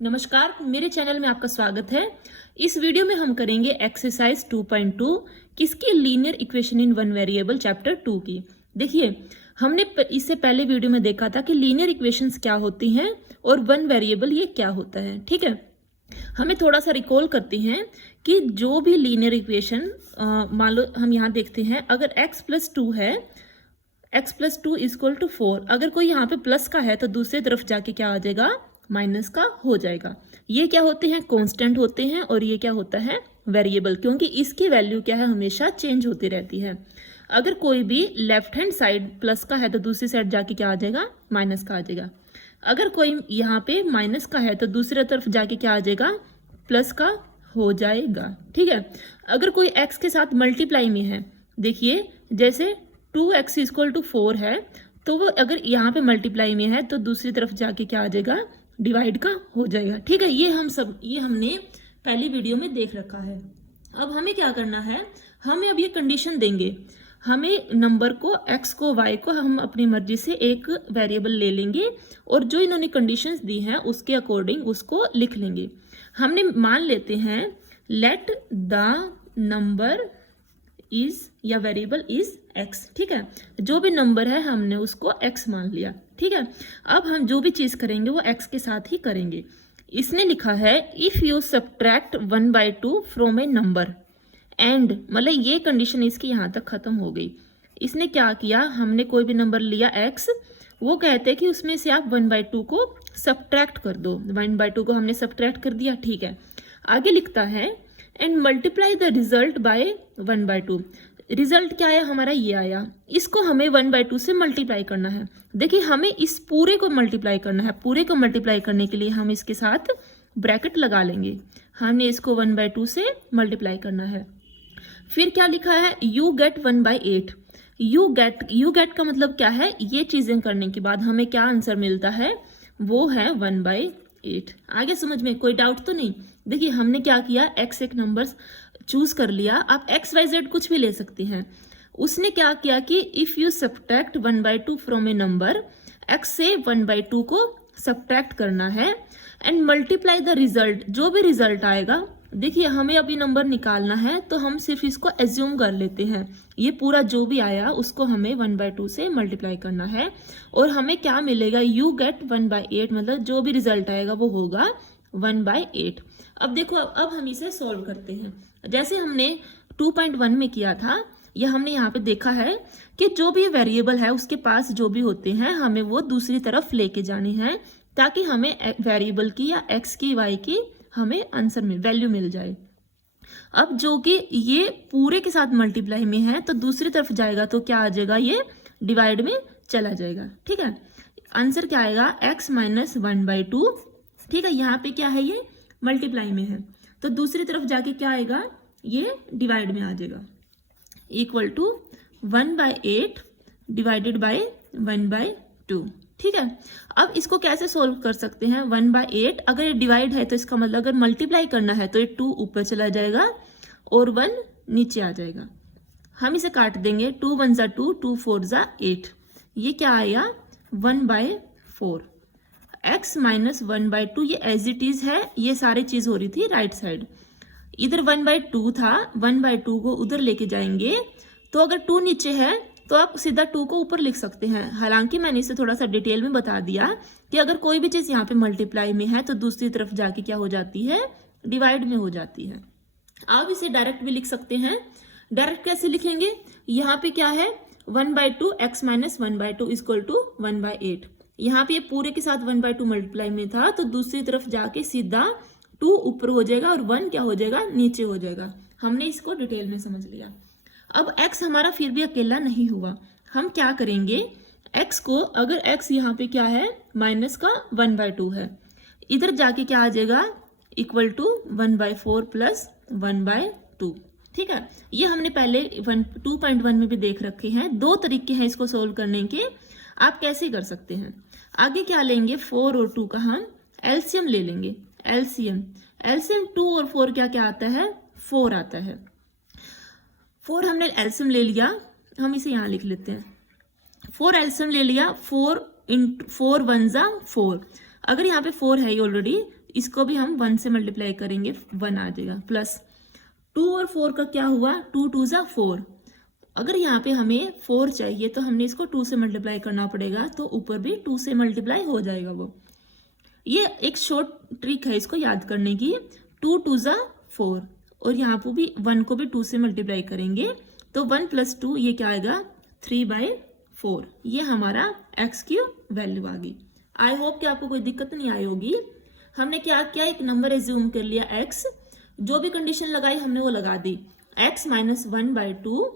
नमस्कार, मेरे चैनल में आपका स्वागत है। इस वीडियो में हम करेंगे एक्सरसाइज 2.2 किसकी linear equation in one variable chapter 2 की। देखिए, हमने इससे पहले वीडियो में देखा था कि लीनियर इक्वेशंस क्या होती हैं और वन वेरिएबल ये क्या होता है। ठीक है, हमें थोड़ा सा रिकॉल करते हैं कि जो भी लीनियर इक्वेशन मान लो हम यहाँ देखते हैं, अगर x+2 है, x+2 इक्वल टू 4, अगर कोई यहाँ पे प्लस का है तो दूसरी तरफ जाके क्या आ जाएगा, माइनस का हो जाएगा। ये क्या होते हैं, कांस्टेंट होते हैं, और ये क्या होता है, वेरिएबल, क्योंकि इसकी वैल्यू क्या है, हमेशा चेंज होती रहती है। अगर कोई भी लेफ्ट हैंड साइड प्लस का है तो दूसरी साइड जाके क्या आ जाएगा, माइनस का आ जाएगा। अगर कोई यहाँ पे माइनस का है तो दूसरी तरफ जाके क्या आ जाएगा, प्लस का हो जाएगा। ठीक है, अगर कोई x के साथ मल्टीप्लाई में है, देखिए जैसे 2x इक्वल टू 4 है, तो वो अगर यहाँ पे मल्टीप्लाई में है तो दूसरी तरफ जाके क्या आ जाएगा, डिवाइड का हो जाएगा। ठीक है, ये हमने पहली वीडियो में देख रखा है। अब हमें क्या करना है, हमें अब ये कंडीशन देंगे, हमें नंबर को x को y को हम अपनी मर्जी से एक वेरिएबल ले लेंगे और जो इन्होंने कंडीशंस दी हैं उसके अकॉर्डिंग उसको लिख लेंगे। हमने मान लेते हैं लेट द नंबर इज या वेरिएबल इज x। ठीक है, जो भी नंबर है हमने उसको x मान लिया। ठीक है, अब हम जो भी चीज करेंगे वो x के साथ ही करेंगे। इसने लिखा है if you subtract 1/2 from A number and, मतलब ये कंडीशन इसकी यहाँ तक खत्म हो गई। इसने क्या किया, हमने कोई भी नंबर लिया x, वो कहते हैं कि उसमें से आप 1/2 को सब्ट्रैक्ट कर दो। 1/2 को हमने सब्ट्रैक्ट कर दिया। ठीक है, आगे लिखता है and multiply the result by 1/2। Result क्या आया हमारा, ये आया, इसको हमें 1/2 से मल्टीप्लाई करना है। देखिए, हमें इस पूरे को मल्टीप्लाई करना है। पूरे को मल्टीप्लाई करने के लिए हम इसके साथ ब्रैकेट लगा लेंगे। हमने इसको 1/2 से मल्टीप्लाई करना है। फिर क्या लिखा है, यू गेट 1/8। यू गेट का मतलब क्या है, ये चीजें करने के बाद हमें क्या आंसर मिलता है, वो है 1/8। आगे समझ में कोई डाउट तो नहीं। देखिए, हमने क्या किया, x एक नंबर चूज कर लिया, आप x y z कुछ भी ले सकते हैं। उसने क्या किया कि if you subtract 1/2 from A number, x से 1/2 को सब्ट्रैक्ट करना है एंड मल्टीप्लाई द रिजल्ट, जो भी रिजल्ट आएगा। देखिए, हमें अभी नंबर निकालना है तो हम सिर्फ इसको एज्यूम कर लेते हैं, ये पूरा जो भी आया उसको हमें 1/2 से मल्टीप्लाई करना है और हमें क्या मिलेगा, यू गेट 1/8, मतलब जो भी रिजल्ट आएगा वो होगा 1/8। अब देखो, अब हम इसे सॉल्व करते हैं जैसे हमने 2.1 में किया था। यह हमने यहाँ पे देखा है कि जो भी वेरिएबल है उसके पास जो भी होते हैं हमें वो दूसरी तरफ लेके जानी है ताकि हमें वेरिएबल की या x की y की हमें आंसर वैल्यू मिल जाए। अब जो कि ये पूरे के साथ मल्टीप्लाई में है तो दूसरी तरफ जाएगा तो क्या आ जाएगा, ये डिवाइड में चला जाएगा। ठीक है, आंसर क्या आएगा, x - 1/2। ठीक है, यहाँ पे क्या है, ये मल्टीप्लाई में है तो दूसरी तरफ जाके क्या आएगा, ये डिवाइड में आ जाएगा, इक्वल टू 1/8 डिवाइडेड बाय 1/2। ठीक है, अब इसको कैसे सोल्व कर सकते हैं, 1/8 अगर ये डिवाइड है तो इसका मतलब अगर मल्टीप्लाई करना है तो ये 2 ऊपर चला जाएगा और 1 नीचे आ जाएगा। हम इसे काट देंगे, 2 1 ज़ा 2, 2 4 ज़ा 8, ये क्या आया 1/4। x - 1/2 ये एज इट इज है, ये सारी चीज हो रही थी राइट साइड। इधर 1/2 था, 1/2 को उधर लेके जाएंगे तो अगर 2 नीचे है तो आप सीधा 2 को ऊपर लिख सकते हैं। हालांकि मैंने इसे थोड़ा सा डिटेल में बता दिया कि अगर कोई भी चीज यहाँ पे मल्टीप्लाई में है तो दूसरी तरफ जाके क्या हो जाती है, डिवाइड में हो जाती है। आप इसे डायरेक्ट भी लिख सकते हैं। डायरेक्ट कैसे लिखेंगे, यहाँ पे क्या है 1/2 x - 1/2 इक्वल टू 1/8। यहाँ पे ये पूरे के साथ 1/2 मल्टीप्लाई में था तो दूसरी तरफ जाके सीधा 2 ऊपर हो जाएगा और 1 क्या हो जाएगा, नीचे हो जाएगा। हमने इसको डिटेल में समझ लिया। अब x हमारा फिर भी अकेला नहीं हुआ, हम क्या करेंगे, x को अगर x यहाँ पे क्या है, माइनस का 1/2 है, इधर जाके क्या आ जाएगा, इक्वल टू 1/4 प्लस 1/2। ठीक है, ये हमने पहले 2.1 में भी देख रखे हैं। 2 तरीके हैं इसको सोल्व करने के, आप कैसे कर सकते हैं। आगे क्या लेंगे, 4 और 2 का हम एलसीएम ले लेंगे। एलसीएम 2 और 4 क्या क्या आता है, 4 आता है। 4 हमने एलसीएम ले लिया, हम इसे यहाँ लिख लेते हैं, 4 एलसीएम ले लिया, 4 × 4 1 ज़ा 4। अगर यहाँ पे 4 है ऑलरेडी, इसको भी हम 1 से मल्टीप्लाई करेंगे, 1 आ जाएगा, प्लस 2 और 4 का क्या हुआ, 2 2 जा 4। अगर यहाँ पे हमें 4 चाहिए तो हमने इसको 2 से मल्टीप्लाई करना पड़ेगा, तो ऊपर भी 2 से मल्टीप्लाई हो जाएगा वो। ये एक शॉर्ट ट्रिक है इसको याद करने की। 2 2 जा 4 और यहाँ पर भी 1 को भी 2 से मल्टीप्लाई करेंगे तो 1 + 2 ये क्या आएगा, 3/4। ये हमारा x की वैल्यू आ गई। आई होप कि आपको कोई दिक्कत नहीं आई होगी। हमने क्या किया, एक नंबर एज्यूम कर लिया x, जो भी कंडीशन लगाई हमने वो लगा दी। x - 1/2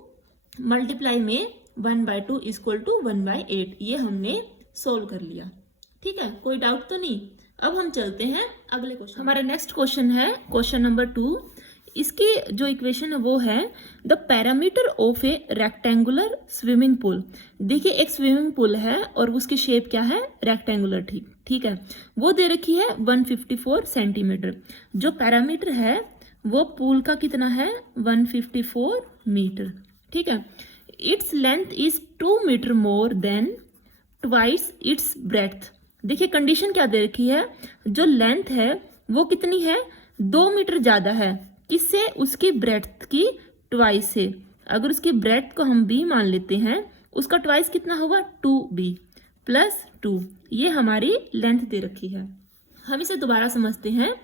मल्टीप्लाई में 1/2 = 1/8, ये हमने सोल्व कर लिया। ठीक है, कोई डाउट तो नहीं। अब हम चलते हैं अगले क्वेश्चन। हमारा नेक्स्ट क्वेश्चन है क्वेश्चन नंबर 2। इसकी जो इक्वेशन है वो है the parameter of A rectangular swimming pool. देखिए एक स्विमिंग पूल है और उसकी शेप क्या है, रेक्टेंगुलर। ठीक है, वो दे रखी है 154 सेंटीमीटर। जो पैरामीटर है वो पूल का कितना है, 154 मीटर। ठीक है, its length is 2 metre more than twice its breadth. देखिए कंडीशन क्या दे रखी है, जो लेंथ है वो कितनी है, 2 मीटर ज्यादा है, किससे, उसकी ब्रेड्थ की ट्वाइस से। अगर उसकी ब्रेड्थ को हम b मान लेते हैं, उसका ट्वाइस कितना होगा, 2b + 2। ये हमारी लेंथ दे रखी है। हम इसे दोबारा समझते हैं।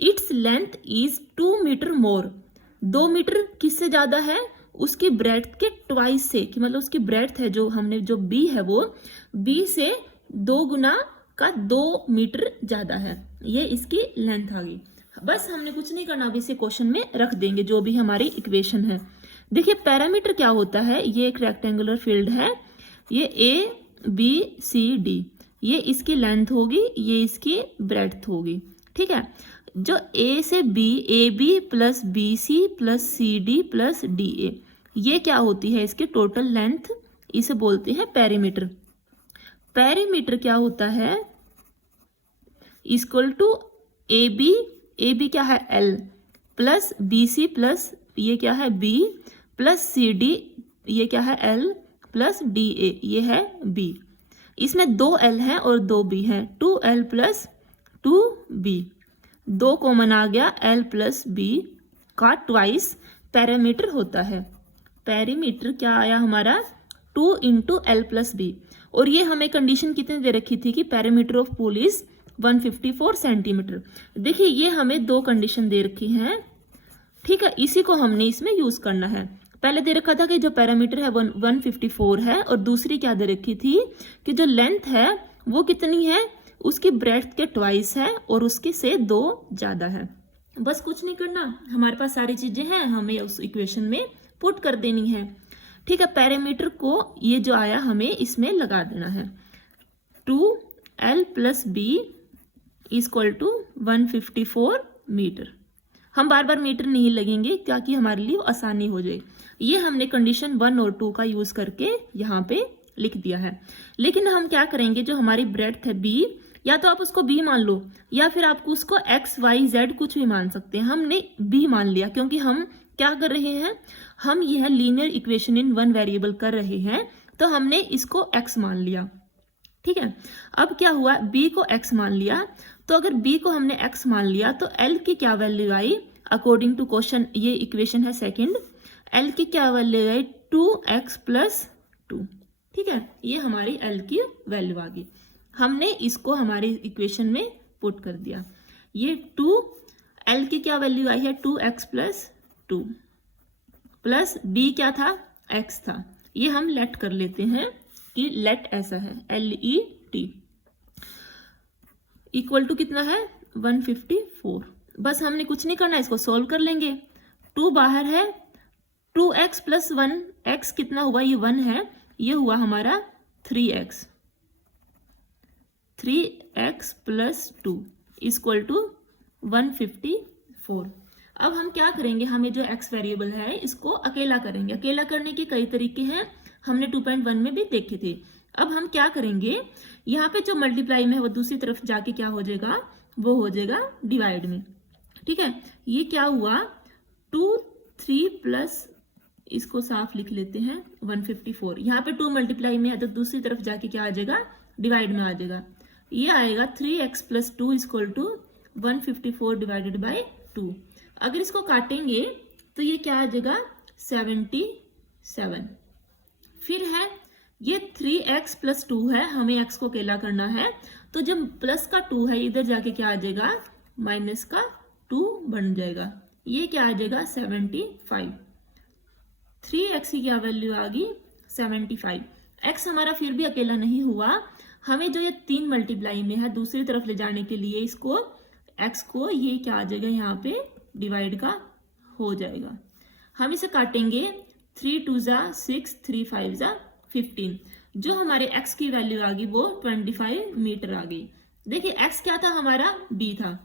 Its length is 2 metre more, 2 metre किससे ज्यादा है, उसकी ब्रेड्थ के ट्वाइस से, कि मतलब उसकी ब्रेड्थ है जो हमने जो b है वो b से 2 गुना का 2 मीटर ज्यादा है। ये इसकी लेंथ आ गई। बस हमने कुछ नहीं करना, अभी इसे क्वेश्चन में रख देंगे जो भी हमारी इक्वेशन है। देखिए पैरामीटर क्या होता है, ये एक रेक्टेंगुलर फील्ड है, ये A B C D, ये इसकी लेंथ होगी, ये इसकी ब्रेड्थ होगी। ठीक है, जो A से B, AB + BC + CD + DA, ये क्या होती है, इसकी टोटल लेंथ, इसे बोलते हैं पेरीमीटर। पेरीमीटर क्या होता है, = AB क्या है L + BC + ये क्या है B + CD, ये क्या है L + DA, ये है B। इसमें 2 L है और 2 B है, 2L + 2B, 2 कॉमन आ गया, L + B का ट्वाइस पैरामीटर होता है। पेरीमीटर क्या आया हमारा, 2 × L + B। और ये हमें कंडीशन कितनी दे रखी थी कि parameter of pool is 154 centimetre. देखिए ये हमें 2 कंडीशन दे रखी हैं। ठीक है, इसी को हमने इसमें यूज करना है। पहले दे रखा था कि जो पैरामीटर है 154 है, और दूसरी क्या दे रखी थी कि जो लेंथ है वो कितनी है, उसकी ब्रेड्थ के ट्वाइस है और उसके से 2 ज्यादा है। बस कुछ नहीं करना, हमारे पास सारी चीजें हैं, हमें उस इक्वेशन में पुट कर देनी है। ठीक है, पैरामीटर को ये जो आया हमें इसमें लगा देना है। 2L + B = 154 metre. हम बार बार मीटर नहीं लगेंगे ताकि हमारे लिए आसानी हो जाए। ये हमने कंडीशन 1 और 2 का यूज करके यहाँ पे लिख दिया है। लेकिन हम क्या करेंगे, जो हमारी ब्रेड्थ है B, या तो आप उसको B मान लो या फिर आप उसको X Y Z कुछ भी मान सकते हैं। हमने B मान लिया क्योंकि हम क्या कर रहे हैं, हम यह लीनियर इक्वेशन इन 1 वेरिएबल कर रहे हैं, तो हमने इसको x मान लिया। ठीक है, अब क्या हुआ, b को x मान लिया, तो अगर b को हमने x मान लिया तो l की क्या वैल्यू आई, अकॉर्डिंग टू क्वेश्चन, ये इक्वेशन है सेकंड, l की क्या वैल्यू आई, 2x + 2। ठीक है, ये हमारी l की वैल्यू आ गई। हमने इसको हमारी इक्वेशन में पुट कर दिया। ये 2, l की क्या वैल्यू आई है, 2x + 2 प्लस b क्या था, x था। ये हम लेट कर लेते हैं कि लेट ऐसा है, LET = कितना है, 154। बस हमने कुछ नहीं करना, इसको सोल्व कर लेंगे। 2 बाहर है, 2x + 1, x कितना हुआ, ये 1 है, ये हुआ हमारा 3x + 2 = 154। अब हम क्या करेंगे, हमें जो x वेरिएबल है इसको अकेला करेंगे। अकेला करने के कई तरीके हैं, हमने 2.1 में भी देखे थे। अब हम क्या करेंगे, यहाँ पे जो मल्टीप्लाई में है वो दूसरी तरफ जाके क्या हो जाएगा, वो हो जाएगा डिवाइड में। ठीक है, ये क्या हुआ, 2 3 प्लस, इसको साफ लिख लेते हैं, 154। यहाँ पे 2 मल्टीप्लाई में है तो दूसरी तरफ जाके क्या आ जाएगा, डिवाइड में आ जाएगा। ये आएगा 3x plus 2 equal to 154 divided by 2। अगर इसको काटेंगे तो ये क्या आ जाएगा 77। फिर है ये 3x प्लस 2 है, हमें x को अकेला करना है, तो जब प्लस का 2 है इधर जाके क्या आ जाएगा माइनस का 2 बन जाएगा। ये क्या आ जाएगा 75। 3x की क्या वैल्यू आ गई 75। x हमारा फिर भी अकेला नहीं हुआ, हमें जो ये 3 मल्टीप्लाई में है दूसरी तरफ ले जाने के लिए इसको x को ये क्या आ जाएगा यहाँ पे डिवाइड का हो जाएगा। हम इसे काटेंगे 3 2 जा 6 3 5 जा 15। जो हमारे x की वैल्यू आ गई वो 25 मीटर आ गई। देखिए x क्या था हमारा b था,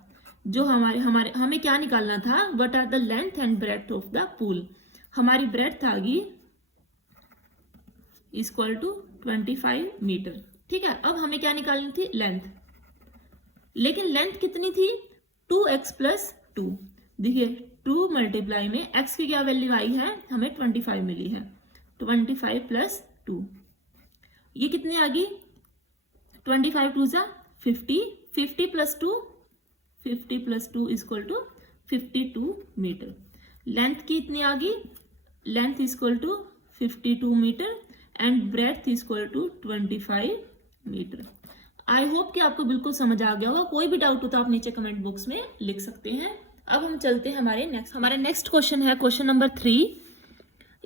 जो हमारे हमें क्या निकालना था what are the length and breadth of the pool. हमारी ब्रेड्थ आ गई इक्वल टू 25 मीटर। ठीक है, अब हमें क्या निकालनी थी लेंथ, लेकिन लेंथ कितनी थी 2x प्लस 2। देखिए 2 मल्टीप्लाई में x की क्या वैल्यू आई है हमें 25 मिली है, 25 प्लस 2 ये कितनी आ गई 25 2 जा 50, 50 plus 2 50 plus 2 equal to 52 metre. Length की इतनी आ गई, length equal to 52 metre and breadth equal to 25 metre. I hope कि आपको बिल्कुल समझ आ गया होगा। कोई भी डाउट हो तो आप नीचे कमेंट बॉक्स में लिख सकते हैं। अब हम चलते हैं हमारे नेक्स्ट क्वेश्चन है क्वेश्चन नंबर 3।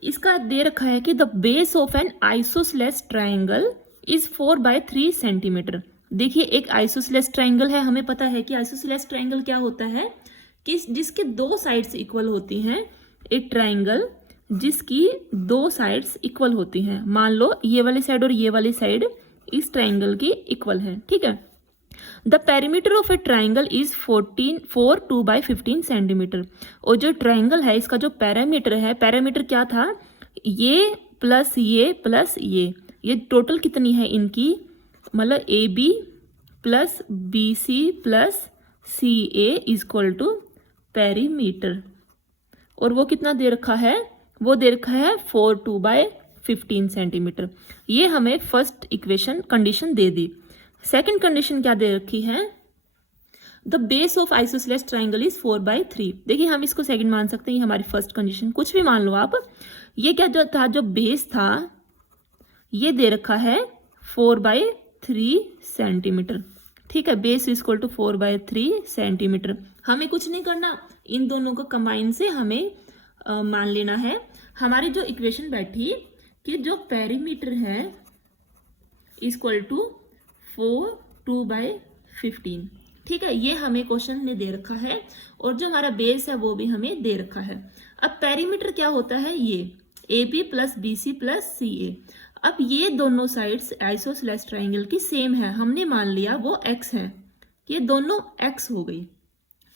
इसका दे रखा है कि the base of N isosceles triangle is 4/3 centimetre. देखिए एक आइसोसेलेस ट्राइंगल है, हमें पता है कि आइसोसेलेस ट्राइंगल क्या होता है कि जिसके 2 साइड्स इक्वल होती हैं। एक ट्राइंगल जिसकी 2 साइड्स इक्वल होती हैं, मान लो ये वाली साइड और ये वाली साइड इस ट्राइंगल की इक्वल है। ठीक है, the perimeter of A triangle is 4 2/15 centimetre. और जो ट्राइंगल है इसका जो पैरामीटर है, पैरामीटर क्या था ये प्लस ये टोटल कितनी है इनकी, मतलब AB plus BC plus CA equal to perimeter. और वो कितना दे रखा है, वो दे रखा है 4 2/15 सेंटीमीटर। ये हमें फर्स्ट इक्वेशन कंडीशन दे दी। सेकंड कंडीशन क्या दे रखी है, the base of isosceles triangle is 4/3। देखिए हम इसको सेकंड मान सकते हैं, ये हमारी फर्स्ट कंडीशन, कुछ भी मान लो आप। ये क्या जो था, जो बेस था ये दे रखा है 4/3 सेंटीमीटर। ठीक है, बेस इक्वल टू 4/3 सेंटीमीटर। हमें कुछ नहीं करना, इन दोनों को कंबाइन से हमें मान लेना है। हमारी जो इक्वेशन बैठी कि जो पेरीमीटर है इक्वल टू 4 2/15। ठीक है, ये हमें क्वेश्चन में दे रखा है और जो हमारा बेस है वो भी हमें दे रखा है। अब पेरीमीटर क्या होता है, ये AB plus BC plus CA। अब ये दोनों साइड्स आइसोसेलेस ट्राइंगल की सेम है, हमने मान लिया वो x है, ये दोनों x हो गई।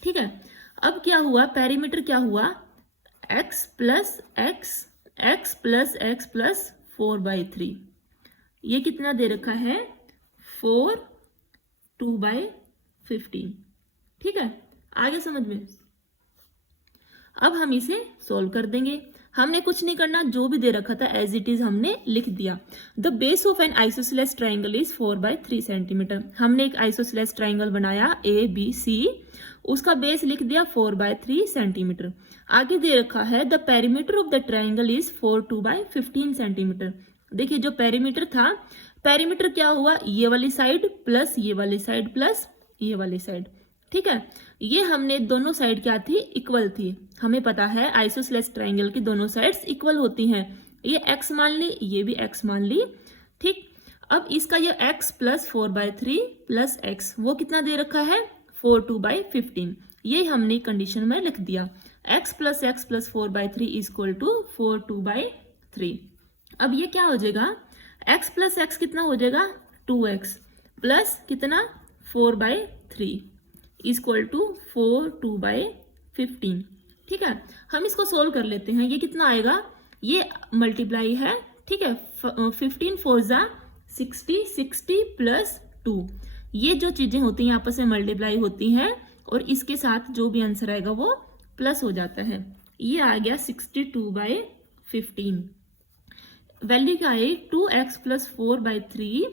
ठीक है, अब क्या हुआ पेरीमीटर क्या हुआ x प्लस x प्लस 4/3। ये कितना दे रखा है 4 2/15। ठीक है, आगे समझ में। अब हम इसे सोल्व कर देंगे, हमने कुछ नहीं करना, जो भी दे रखा था एज इट इज हमने लिख दिया। The base of N isosceles triangle is 4/3 centimetre. हमने एक आइसोसेलेस ट्राइंगल बनाया ABC, उसका बेस लिख दिया 4/3 सेंटीमीटर। आगे दे रखा है the perimeter of the triangle is 4 2/15 centimetre. देखिए जो पेरीमीटर था, पेरीमीटर क्या हुआ ये वाली साइड प्लस ये वाली साइड प्लस ये वाली साइड। ठीक है, ये हमने दोनों साइड क्या थी इक्वल थी, हमें पता है आइसोसेलेस ट्राइंगल की दोनों साइड्स इक्वल होती हैं। ये x मान ली, ये भी x मान ली। ठीक, अब इसका ये x प्लस 4/3 प्लस x वो कितना दे रखा है 4 2/15। ये हमने कंडीशन में लिख दिया, x प्लस 4/3 इक्वल टू 4 2/3। अब ये क्या हो जाएगा x प्लस x कितना हो जाएगा 2x प्लस कितना 4/3 इक्वल टू 4 2/15। ठीक है, हम इसको सोल्व कर लेते हैं। ये कितना आएगा, ये मल्टीप्लाई है। ठीक है, 15 4 जा 60 60 प्लस 2। ये जो चीजें होती हैं आपस में मल्टीप्लाई होती हैं और इसके साथ जो भी आंसर आएगा वो प्लस हो जाता है। ये आ गया 62/15। वैल्यू क्या आई 2x प्लस 4/3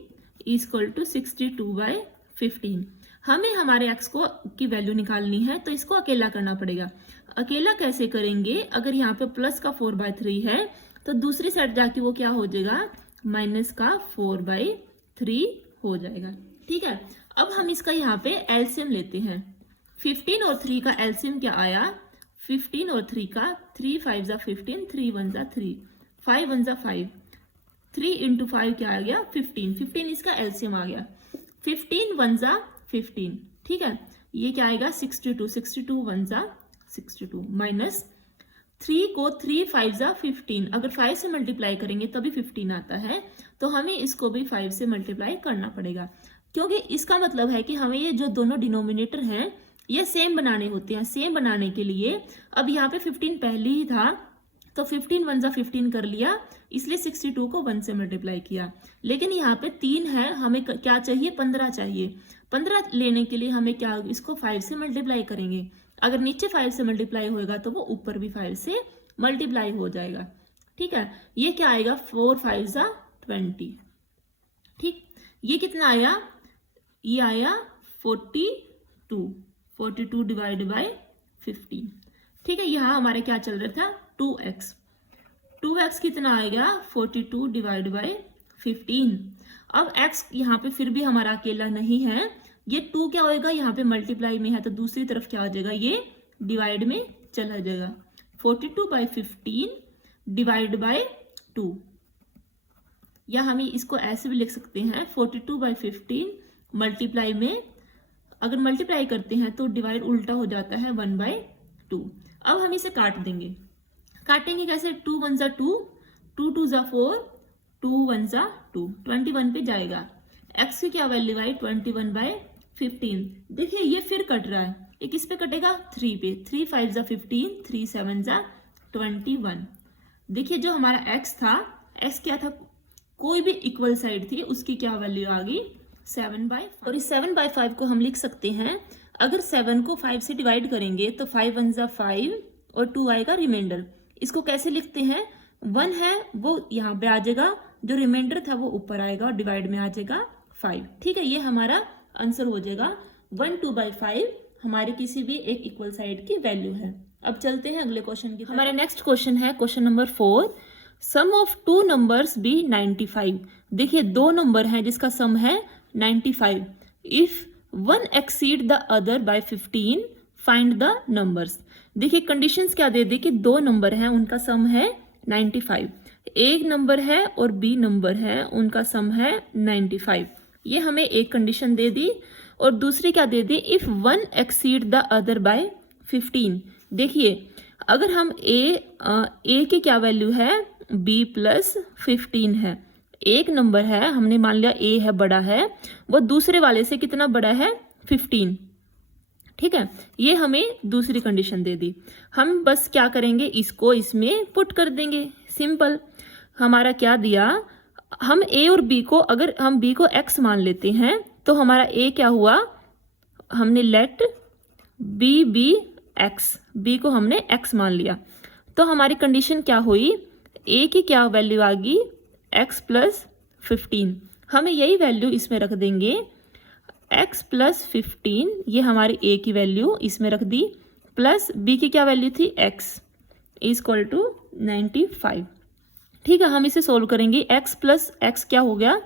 इक्वल टू 62/15। 15। हमें हमारे x को की वैल्यू निकालनी है तो इसको अकेला करना पड़ेगा। अकेला कैसे करेंगे, अगर यहाँ पे प्लस का 4/3 है तो दूसरी साइड जाके वो क्या हो जाएगा, माइनस का 4/3 हो जाएगा। ठीक है, अब हम इसका यहाँ पे एलसीएम लेते हैं। 15 और 3 का एलसीएम क्या आया, 15 और 3 का 3 5 जा 15, 3 1 जा 3, 5 1 जा 5, 3 इंटू 5 क्या आ गया 15, 15 इसका एलसीएम आ गया। 15 1 जा 15, ठीक है, ये क्या आएगा 62, 62 1 जा 62, माइनस 3 को 3 5 जा 15, अगर 5 से मल्टीप्लाई करेंगे तभी 15 आता है, तो हमें इसको भी 5 से मल्टीप्लाई करना पड़ेगा, क्योंकि इसका मतलब है कि हमें ये जो दोनों डिनोमिनेटर हैं ये सेम बनाने होते हैं। सेम बनाने के लिए अब यहाँ पे 15 पहले ही था तो 15 1 जा 15 कर लिया, इसलिए 62 को 1 से मल्टीप्लाई किया। लेकिन यहाँ पे 3 है, हमें क्या चाहिए 15 चाहिए। 15 लेने के लिए हमें क्या, इसको 5 से मल्टीप्लाई करेंगे। अगर नीचे 5 से मल्टीप्लाई होएगा तो वो ऊपर भी 5 से मल्टीप्लाई हो जाएगा। ठीक है, ये क्या आएगा 4 5 जा 20। ठीक, ये कितना आया, ये आया 42 डिवाइड बाय 15। ठीक है, यहाँ हमारा क्या चल रहा था 2x कितना आएगा 42 डिवाइड बाय 15। अब x यहाँ पे फिर भी हमारा अकेला नहीं है, ये 2 क्या होएगा, यहाँ पे मल्टीप्लाई में है तो दूसरी तरफ क्या हो जाएगा, ये डिवाइड में चला जाएगा। 42/15 डिवाइड बाय 2, या हम इसको ऐसे भी लिख सकते हैं 42/15 मल्टीप्लाई में, अगर मल्टीप्लाई करते हैं तो डिवाइड उल्टा हो जाता है 1/2। अब हम इसे काट देंगे। काटेंगे कैसे, 2 1 जा 2, 2 2 जा 4, 2 1 जा 2, 21 पे जाएगा। x की क्या वैल्यू आई 21/15। देखिए ये फिर कट रहा है, ये किस पे कटेगा 3 पे, 3 5 जा 15, 3 7 जा 21। देखिए जो हमारा x था, x क्या था, कोई भी इक्वल साइड थी उसकी क्या वैल्यू आ गई 7/5। और इस 7/5 को हम लिख सकते हैं, अगर 7 को 5 से डिवाइड करेंगे तो 5 1 जा 5 और 2 आएगा रिमाइंडर। इसको कैसे लिखते हैं, 1 है वो यहाँ पे आ जाएगा, जो रिमाइंडर था वो ऊपर आएगा और डिवाइड में आ जाएगा 5। ठीक है, ये हमारा आंसर हो जाएगा 1 2/5 हमारे किसी भी एक इक्वल साइड की वैल्यू है। अब चलते हैं अगले क्वेश्चन की। हमारा नेक्स्ट क्वेश्चन है question number 4, sum of 2 numbers be 95। देखिए 2 नंबर हैं जिसका सम है 95। If one exceed the other by 15 find the numbers. देखिए कंडीशंस क्या दे दी कि 2 नंबर हैं उनका सम है 95, एक नंबर है और बी नंबर है उनका सम है 95। ये हमें एक कंडीशन दे दी, और दूसरी क्या दे दी, if one exceed the other by 15। देखिए अगर हम ए की क्या वैल्यू है b + 15 है, एक नंबर है, हमने मान लिया a है बड़ा है, वो दूसरे वाले से कितना बड़ा है 15। ठीक है, ये हमें दूसरी कंडीशन दे दी। हम बस क्या करेंगे, इसको इसमें पुट कर देंगे, सिंपल। हमारा क्या दिया, हम a और b को, अगर हम b को x मान लेते हैं तो हमारा a क्या हुआ, हमने late b be x, b को हमने x मान लिया, तो हमारी कंडीशन क्या हुई, a की क्या वैल्यू आ गई x + 15। हमें यही वैल्यू इसमें रख देंगे, x + 15, ये हमारी a की वैल्यू इसमें रख दी, प्लस b की क्या वैल्यू थी x = 95। ठीक है, हम इसे सोल्व करेंगे, x + x क्या हो गया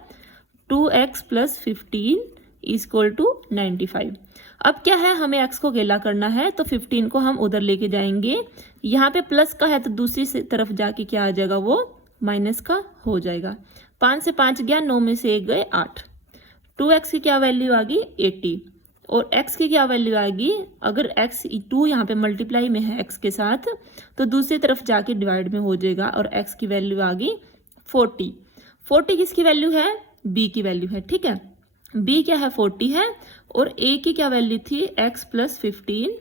2x + 15 = 95। अब क्या है, हमें x को अकेला करना है तो 15 को हम उधर लेके जाएंगे, यहाँ पे प्लस का है तो दूसरी तरफ जाके क्या आ जाएगा, वो माइनस का हो जाएगा। 5 से 5 गया, 9 में से 1 गए 8। 2x की क्या वैल्यू आ गई 80, और x की क्या वैल्यू आएगी, अगर x 2 यहाँ पे मल्टीप्लाई में है x के साथ तो दूसरी तरफ जाके डिवाइड में हो जाएगा, और x की वैल्यू आ गई 40। 40 किसकी वैल्यू है, b की वैल्यू है। ठीक है, b क्या है 40 है, और a की क्या वैल्यू थी x + 15,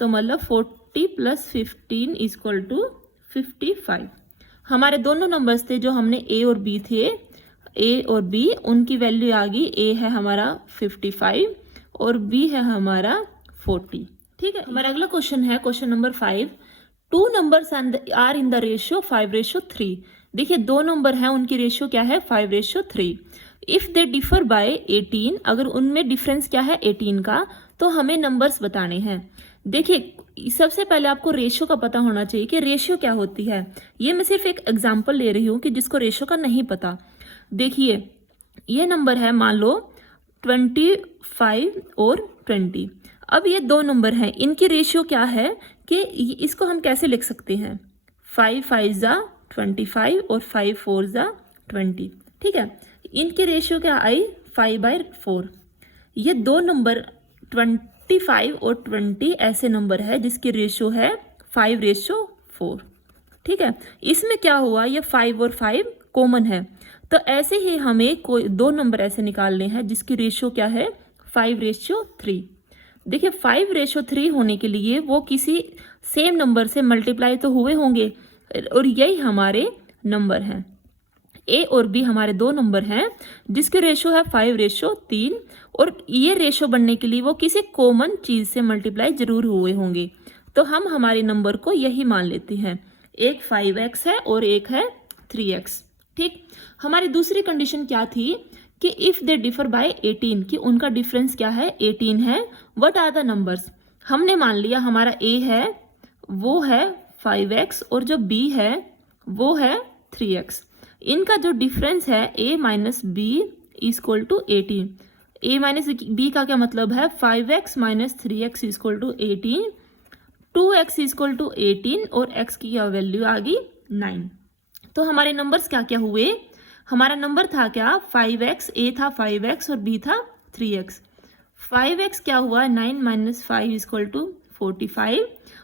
तो मतलब 40 + 15 = 55। हमारे दोनों नंबर्स थे जो हमने a और b थे, a और b, उनकी वैल्यू आ गई, a है हमारा 55 और b है हमारा 40। ठीक है, हमारा अगला क्वेश्चन है question number 5, 2 numbers are in the ratio 5:3। देखिए 2 नंबर हैं, उनकी रेशियो क्या है 5:3। इफ दे डिफर बाय 18, अगर उनमें डिफरेंस क्या है 18 का, तो हमें नंबर्स बताने हैं। देखिए सबसे पहले आपको रेशियो का पता होना चाहिए कि रेशियो क्या होती है। ये मैं सिर्फ एक एग्जांपल ले रही हूँ कि जिसको रेशियो का नहीं पता। देखिए ये नंबर है मान लो 25 और 20। अब ये दो नंबर हैं, इनकी रेशियो क्या है कि इसको हम कैसे लिख सकते हैं, 5 5 ज़ा 25 और 5 4 ज़ा 20। ठीक है, इनकी रेशियो क्या आई 5/4। ये दो नंबर 25 और 20 ऐसे नंबर है जिसकी रेशियो है 5/4। ठीक है, इसमें क्या हुआ, ये 5 और 5 कॉमन है, तो ऐसे ही हमें कोई दो नंबर ऐसे निकालने हैं जिसकी रेशियो क्या है 5/3। देखिए 5/3 होने के लिए वो किसी सेम नंबर से मल्टीप्लाई तो हुए होंगे, और यही हमारे नंबर हैं। ए और बी हमारे दो नंबर हैं जिसके रेशियो है 5/3, और ये रेशियो बनने के लिए वो किसी कॉमन चीज से मल्टीप्लाई जरूर हुए होंगे। तो हम हमारे नंबर को यही मान लेते हैं, एक 5x है और एक है 3x। ठीक, हमारी दूसरी कंडीशन क्या थी कि इफ दे डिफर बाय 18, कि उनका डिफरेंस क्या है 18 है। व्हाट आर द नंबर्स, हमने मान लिया हमारा a है वो है 5x और जो b है वो है 3x। इनका जो डिफरेंस है a minus B equal to 18। a minus B का क्या मतलब है 5x minus 3x equal to 18, 2x equal to 18 और x की क्या वैल्यू आ गई 9। तो हमारे नंबर्स क्या क्या हुए, हमारा नंबर था क्या 5x, a था 5x और b था 3x। 5x क्या हुआ 9 माइनस 5 इक्वल टू 45,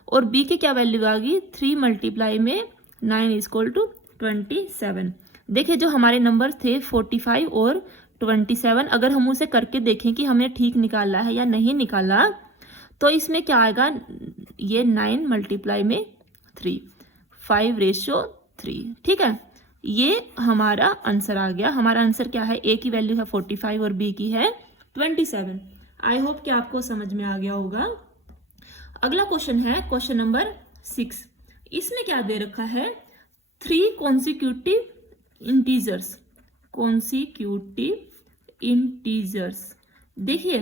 और b की क्या वैल्यू आ गई 3 मल्टीप्लाई में 9 इक्वल टू 27। देखिए जो हमारे नंबर थे 45 और 27, अगर हम उसे करके देखें कि हमने ठीक निकाला है या नहीं निकाला, तो इसमें क्या आएगा, ये 9 मल्टीप्लाई में 3, 5/3। ठीक है, ये हमारा आंसर आ गया। हमारा आंसर क्या है, ए की वैल्यू है 45 और बी की है 27। आई होप कि आपको समझ में आ गया होगा। अगला क्वेश्चन है क्वेश्चन नंबर 6। इसमें क्या दे रखा है, 3 कॉन्सिक्यूटिव इंटीजर्स। देखिए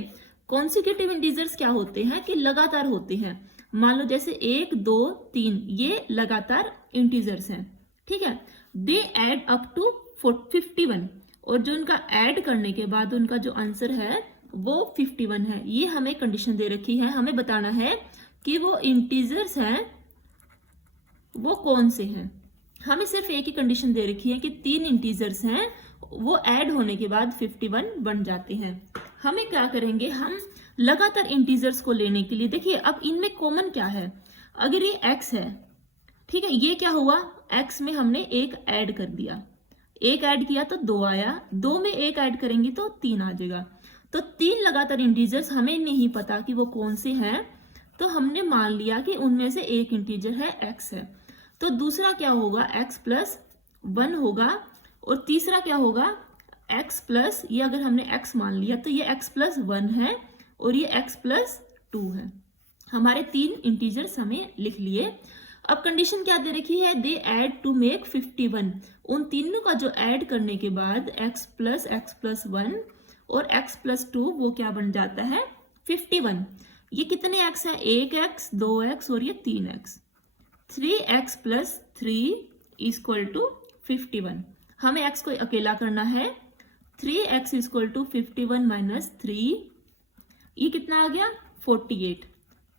कॉन्सिक्यूटिव इंटीजर्स क्या होते हैं कि लगातार होते हैं। मान लो जैसे 1 2 3 ये लगातार इंटीजर्स हैं। ठीक है, दे ऐड अप टू 51, और जो उनका ऐड करने के बाद उनका जो आंसर है वो 51 है। ये हमें कंडीशन दे रखी है, हमें बताना है कि वो इंटीजर्स हैं वो कौन से हैं। हमें सिर्फ एक ही कंडीशन दे रखी है कि 3 इंटीजर्स हैं वो ऐड होने के बाद 51 बन जाते हैं। हमें क्या करेंगे, हम लगातार इंटीजर्स को लेने के लिए, देखिए अब इनमें कॉमन क्या है, अगर ये x है, ठीक है, ये क्या हुआ x में हमने एक ऐड कर दिया, एक ऐड किया तो 2 आया, 2 में एक ऐड करेंगे तो 3 आ जाएगा। तो 3 लगातार इंटीजर्स हमें नहीं पता कि वो कौन से हैं, तो हमने मान लिया कि उनमें से एक इंटीजर है x है। तो दूसरा क्या होगा x प्लस 1 होगा, और तीसरा क्या होगा x प्लस, ये अगर हमने x मान लिया तो ये x प्लस 1 है और ये x प्लस 2 है। हमारे 3 इंटीजर्स हमें लिख लिए। अब कंडीशन क्या दे रखी है, दे ऐड टू मेक 51। उन तीनों का जो ऐड करने के बाद x प्लस 1 और x प्लस 2 वो क्या बन जाता है 51। ये कितने x है, 1x 2x और ये 3x, 3x plus 3 equal to 51। हमें x को अकेला करना है, 3x इक्वल टू 51 माइनस 3, ये कितना आ गया 48।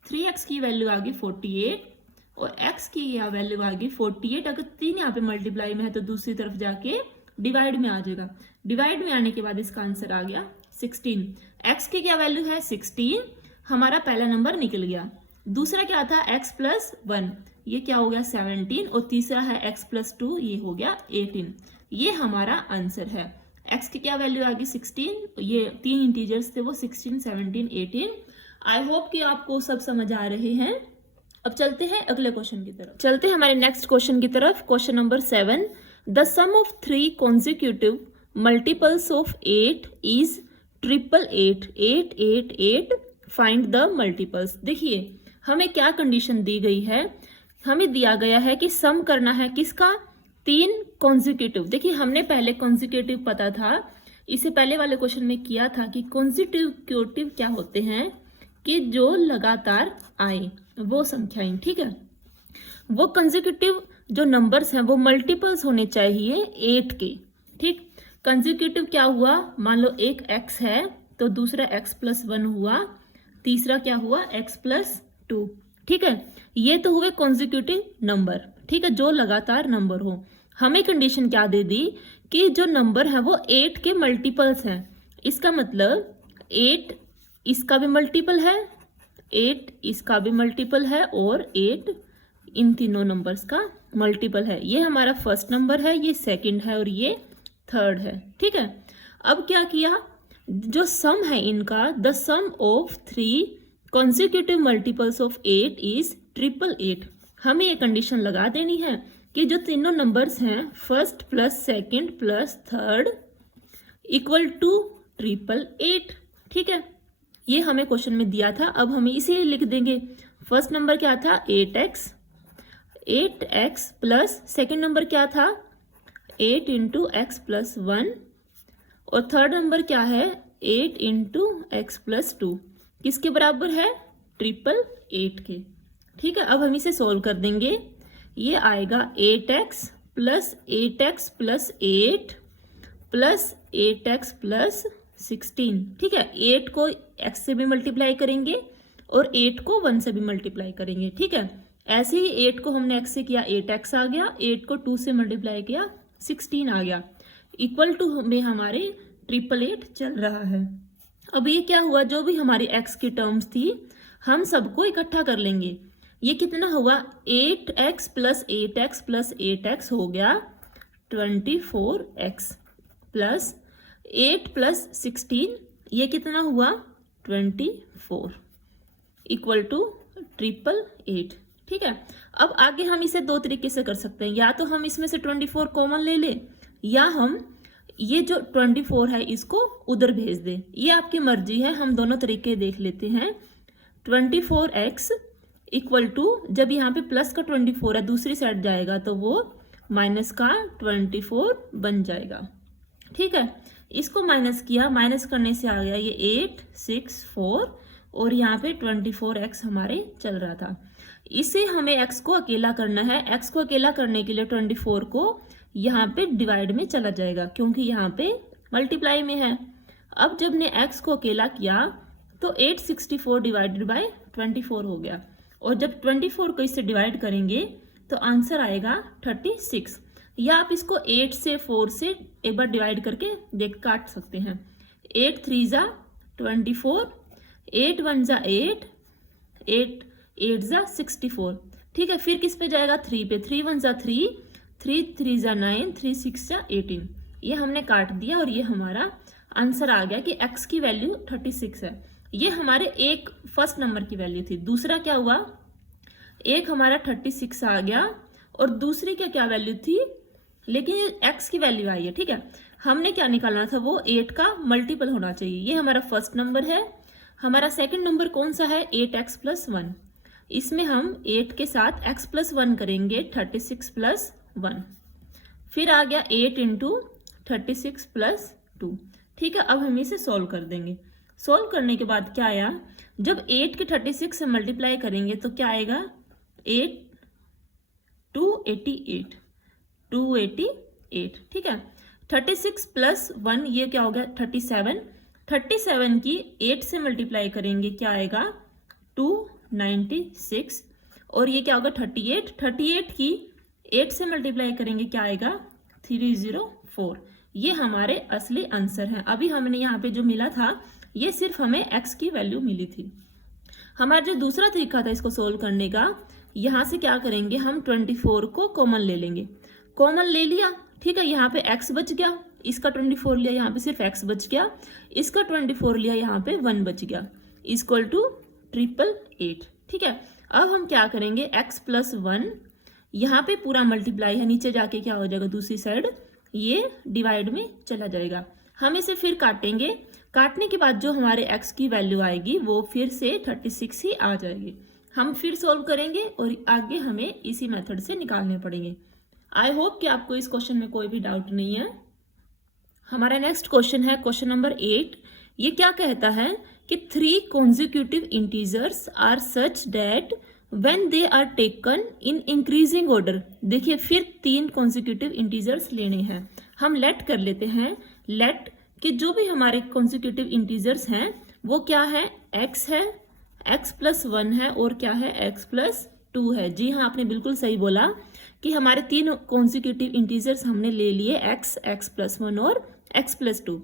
3x की वैल्यू आ गई 48 और x की यह वैल्यू आ गई 48। अगर 3 यहाँ पे मल्टीप्लाई में है तो दूसरी तरफ जाके डिवाइड में आ जाएगा, डिवाइड में आने के बाद इसका आंसर आ गया 16। x की क्या वैल्यू है 16, हमारा पहला नंबर निकल गया। दूसरा क्या था x प्लस 1, ये क्या हो गया 17, और तीसरा है x प्लस 2, ये हो गया 18। ये हमारा आंसर है। x की क्या वैल्यू आ गई 16, ये 3 इंटीजर्स थे वो 16 17 18। आई होप कि आपको सब समझ आ रहे हैं। अब चलते हैं अगले क्वेश्चन की तरफ, चलते हैं हमारे नेक्स्ट क्वेश्चन की तरफ। Question number 7, the sum of 3 consecutive multiples of 8 is 888 888, find the multiples. देखिए हमें क्या कंडीशन दी गई है, हमें दिया गया है कि सम करना है किसका, 3 कॉन्जिक्यूटिव। देखिए हमने पहले कॉन्जिक्यूटिव पता था इससे पहले वाले क्वेश्चन में किया था कि कॉन्जिक्यूटिव क्या होते हैं, कि जो लगातार आए वो संख्याएं, ठीक है। वो कंजिक्यूटिव जो नंबर्स हैं वो मल्टीपल्स होने चाहिए 8 के, ठीक। कंजिक्यूटिव क्या हुआ, मान लो एक x है तो दूसरा x+1 हुआ, तीसरा क्या हुआ x+2, ठीक है। ये तो हुए कंजिक्यूटिव नंबर, ठीक है, जो लगातार नंबर हो। हमें कंडीशन क्या दे दी कि जो नंबर है वो 8 के मल्टीपल्स हैं। इसका मतलब 8 इसका भी मल्टीपल है, 8 इसका भी मल्टीपल है और 8 इन तीनों नंबर्स का मल्टीपल है। ये हमारा फर्स्ट नंबर है, ये सेकंड है और ये थर्ड है, ठीक है। अब क्या किया, जो सम है इनका, the sum of 3 consecutive multiples of 8 is 888। हमें ये कंडीशन लगा देनी है कि जो तीनों नंबर्स हैं first plus second plus third equal to 888, ठीक है। ये हमें क्वेश्चन में दिया था, अब हमें इसीलिए लिख देंगे। फर्स्ट नंबर क्या था 8x प्लस सेकेंड नंबर क्या था 8 इंटू एक्स प्लस 1 और थर्ड नंबर क्या है 8 इंटू एक्स प्लस 2, किसके बराबर है 888 के, ठीक है। अब हम इसे सोल्व कर देंगे। ये आएगा 8x plus 8x plus 8 plus 8x plus 16, ठीक है। 8 को x से भी मल्टीप्लाई करेंगे और 8 को 1 से भी मल्टीप्लाई करेंगे, ठीक है। ऐसे ही 8 को हमने x से किया 8x आ गया, 8 को 2 से मल्टीप्लाई किया 16 आ गया, इक्वल टू में हमारे 888 चल रहा है। अब ये क्या हुआ, जो भी हमारी x की टर्म्स थी हम सबको इकट्ठा कर लेंगे। ये कितना हुआ 8x plus 8x plus 8x हो गया 24x प्लस 8 प्लस 16 ये कितना हुआ 24 इक्वल टू 888, ठीक है। अब आगे हम इसे दो तरीके से कर सकते हैं, या तो हम इसमें से 24 कॉमन ले लें या हम ये जो 24 है इसको उधर भेज दें, ये आपकी मर्जी है। हम दोनों तरीके देख लेते हैं। 24x इक्वल टू, जब यहाँ पे प्लस का 24 है दूसरी साइड जाएगा तो वो माइनस का 24 बन जाएगा, ठीक है। इसको माइनस किया, माइनस करने से आ गया ये 864 और यहाँ पे 24x हमारे चल रहा था। इसे हमें x को अकेला करना है। x को अकेला करने के लिए 24 को यहाँ पे डिवाइड में चला जाएगा क्योंकि यहाँ पे मल्टीप्लाई में है। अब जब ने x को अकेला किया तो 864 डिवाइडेड बाय 24 हो गया और जब 24 को इससे डिवाइड करेंगे तो आंसर आएगा 36। या आप इसको 8 से 4 से एक बार डिवाइड करके काट सकते हैं। 8 3 जा 24, 8 1 जा 8, 8 8 जा 64, ठीक है। फिर किस पे जाएगा 3 पे, 3 1 जा 3, 3 3 जा 9, 3 6 जा 18। ये हमने काट दिया और ये हमारा आंसर आ गया कि x की वैल्यू 36 है। ये हमारे एक फर्स्ट नंबर की वैल्यू थी। दूसरा क्या हुआ, एक हमारा 36 आ गया और दूसरी क्या वैल्यू थी, लेकिन ये x की वैल्यू आई है, ठीक है। हमने क्या निकालना था, वो 8 का मल्टीपल होना चाहिए। ये हमारा फर्स्ट नंबर है। हमारा सेकंड नंबर कौन सा है 8x प्लस 1, इसमें हम 8 के साथ x प्लस 1 करेंगे 36 प्लस 1, फिर आ गया 8 इंटू 36 प्लस 2, ठीक है। अब हम इसे सोल्व कर देंगे। सोल्व करने के बाद क्या आया, जब 8 के 36 से मल्टीप्लाई करेंगे तो क्या आएगा 8 288, 288, ठीक है। 36 प्लस 1 ये क्या हो गया 37, 37 की 8 से मल्टीप्लाई करेंगे क्या आएगा 296 और ये क्या होगा 38, 38 की 8 से मल्टीप्लाई करेंगे क्या आएगा 304। ये हमारे असली आंसर हैं। अभी हमने यहाँ पे जो मिला था ये सिर्फ हमें x की वैल्यू मिली थी। हमारा जो दूसरा तरीका था इसको सोल्व करने का, यहाँ से क्या करेंगे हम 24 को कॉमन ले लेंगे। कॉमन ले लिया, ठीक है। यहाँ पे x बच गया, इसका 24 लिया, यहाँ पे सिर्फ x बच गया, इसका 24 लिया, यहाँ पे 1 बच गया, इक्वल टू 888, ठीक है। अब हम क्या करेंगे x प्लस 1, यहाँ पे पूरा मल्टीप्लाई है, नीचे जाके क्या हो जाएगा दूसरी साइड ये डिवाइड में चला जाएगा। हम इसे फिर काटेंगे, काटने के बाद जो हमारे x की वैल्यू आएगी वो फिर से 36 ही आ जाएगी। हम फिर सोल्व करेंगे और आगे हमें इसी मेथड से निकालने पड़ेंगे। आई होप कि आपको इस क्वेश्चन में कोई भी डाउट नहीं है। हमारा नेक्स्ट क्वेश्चन है क्वेश्चन नंबर 8। ये क्या कहता है कि 3 consecutive integers are such that when they are taken in increasing order। देखिए फिर 3 consecutive integers लेने हैं। हम लेट कर लेते हैं, लेट कि जो भी हमारे consecutive integers हैं वो क्या है, x है, x+1 है और क्या है, x+2 है। जी हाँ, आपने बिल्कुल सही बोला कि हमारे 3 consecutive integers हमने ले लिए, x, x+1 और x+2।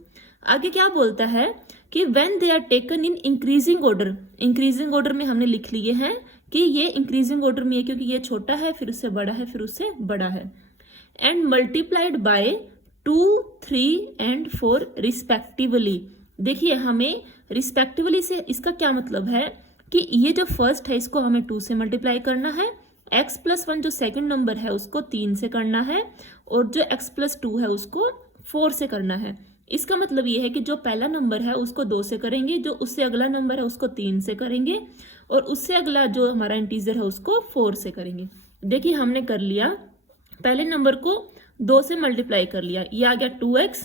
आगे क्या बोलता है कि when they are taken in increasing order। increasing order में हमने लिख लिए हैं कि ये increasing order में है क्योंकि ये छोटा है, फिर उससे बड़ा है, फिर उससे बड़ा है। and multiplied by 2, 3 and 4 respectively। देखिए हमें respectively से इसका क्या मतलब है कि ये जो फर्स्ट है इसको हमें 2 से मल्टीप्लाई करना है, x+1 जो सेकंड नंबर है उसको 3 से करना है और जो x+2 है उसको 4 से करना है। इसका मतलब ये है कि जो पहला नंबर है उसको 2 से करेंगे, जो उससे अगला नंबर है उसको 3 से करेंगे और उससे अगला जो हमारा इंटीजर है उसको 4 से करेंगे। देखिए हमने कर लिया, पहले नंबर को 2 से मल्टीप्लाई कर लिया, ये आ गया 2x।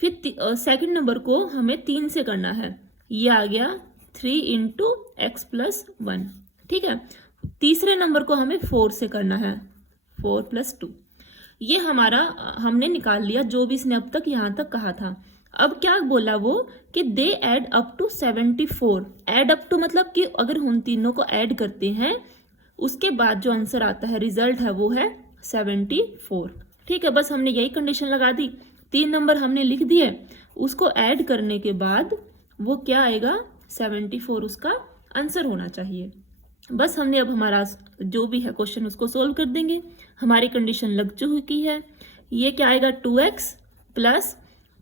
फिर सेकंड नंबर को हमें 3 से करना है, ये आ गया 3 × x+1। ठीक है, तीसरे नंबर को हमें 4 से करना है, 4+2। ये हमारा हमने निकाल लिया जो भी इसने अब तक यहाँ तक कहा था। अब क्या बोला वो कि they add up to 74। Add up to मतलब कि अगर हम तीनों को ऐड करते हैं उसके बाद जो आंसर आता है, रिजल्ट है, वो है 74। ठीक है, बस हमने यही कंडीशन लगा दी, 3 नंबर हमने लिख दिए, उसको ऐड करने के बाद वो क्या आएगा, 74 उसका आंसर होना चाहिए। बस हमने अब हमारा जो भी है क्वेश्चन उसको सोल्व कर देंगे। हमारी कंडीशन लग चुकी है। ये क्या आएगा, 2x प्लस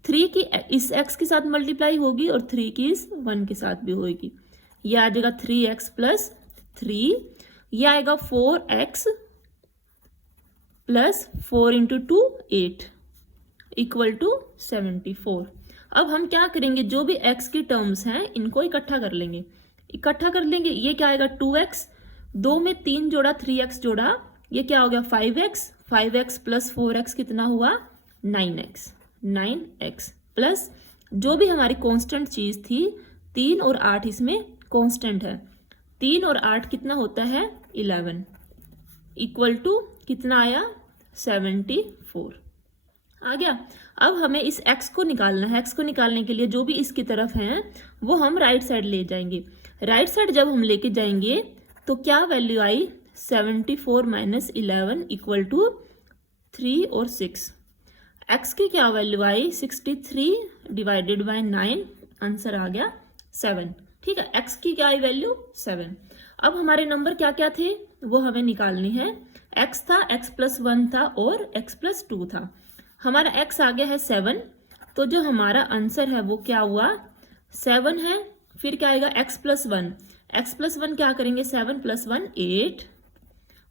3 की इस x के साथ मल्टीप्लाई होगी और 3 की इस 1 के साथ भी होगी। ये आ जाएगा 3x प्लस 3। ये आएगा 4x प्लस 4 × 2 8 इक्वल टू 74। अब हम क्या करेंगे, जो भी x की टर्म्स हैं इनको इकट्ठा कर लेंगे, इकट्ठा कर लेंगे। ये क्या आएगा, 2x, 2 में 3 जोड़ा, 3x जोड़ा, ये क्या हो गया 5x, 5x प्लस 4x कितना हुआ 9x, 9x प्लस जो भी हमारी कांस्टेंट चीज थी 3 और 8 इसमें कांस्टेंट है, 3 और 8 कितना होता है 11 इक्वल टू कितना आया 74 आ गया। अब हमें इस x को निकालना है। x को निकालने के लिए जो भी इसकी तरफ हैं वो हम राइट साइड ले जाएंगे। राइट साइड जब हम लेके जाएंगे तो क्या वैल्यू आई, 74 - 11 इक्वल टू 3 और 6। x की क्या वैल्यू आई, 63 डिवाइडेड बाय 9, आंसर आ गया 7। ठीक है, x की क्या आई वैल्यू 7। अब हमारे नंबर क्या क्या थे वो हमें निकालने हैं। x था, x+1 था और x+2 था। हमारा x आ गया है 7, तो जो हमारा आंसर है वो क्या हुआ 7 है। फिर क्या आएगा x+1, x+1 क्या करेंगे 7 + 1 8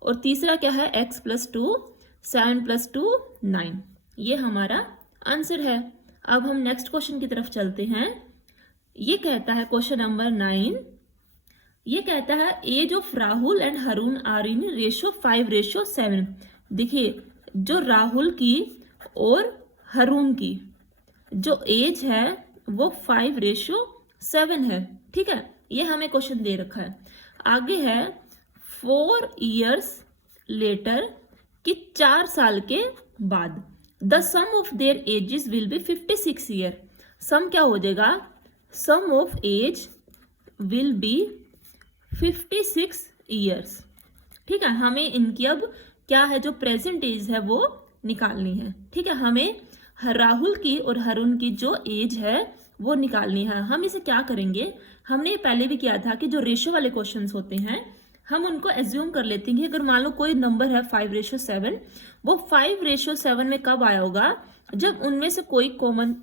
और तीसरा क्या है x+2, 7 + 2 9। ये हमारा आंसर है। अब हम नेक्स्ट क्वेश्चन की तरफ चलते हैं। ये कहता है क्वेश्चन नंबर 9, ये कहता है age of Rahul and Haroon are in ratio 5:7। देखिए जो राहुल की और हरून की जो एज है वो 5:7 है। ठीक है, ये हमें क्वेश्चन दे रखा है। आगे है 4 years लेटर कि 4 साल के बाद the sum of their ages will be 56 year। Sum क्या हो जाएगा, sum of age will be 56 years। ठीक है, हमें इनकी अब क्या है जो प्रेजेंट एज है वो निकालनी है। ठीक है, हमें राहुल की और हरून की जो एज है वो निकालनी है। हम इसे क्या करेंगे, हमने पहले भी किया था कि जो रेशियो वाले क्वेश्चंस होते हैं हम उनको एज्यूम कर लेते हैं। अगर मान लो कोई नंबर है 5:7, वो 5:7 में कब आया होगा, जब उनमें से कोई कॉमन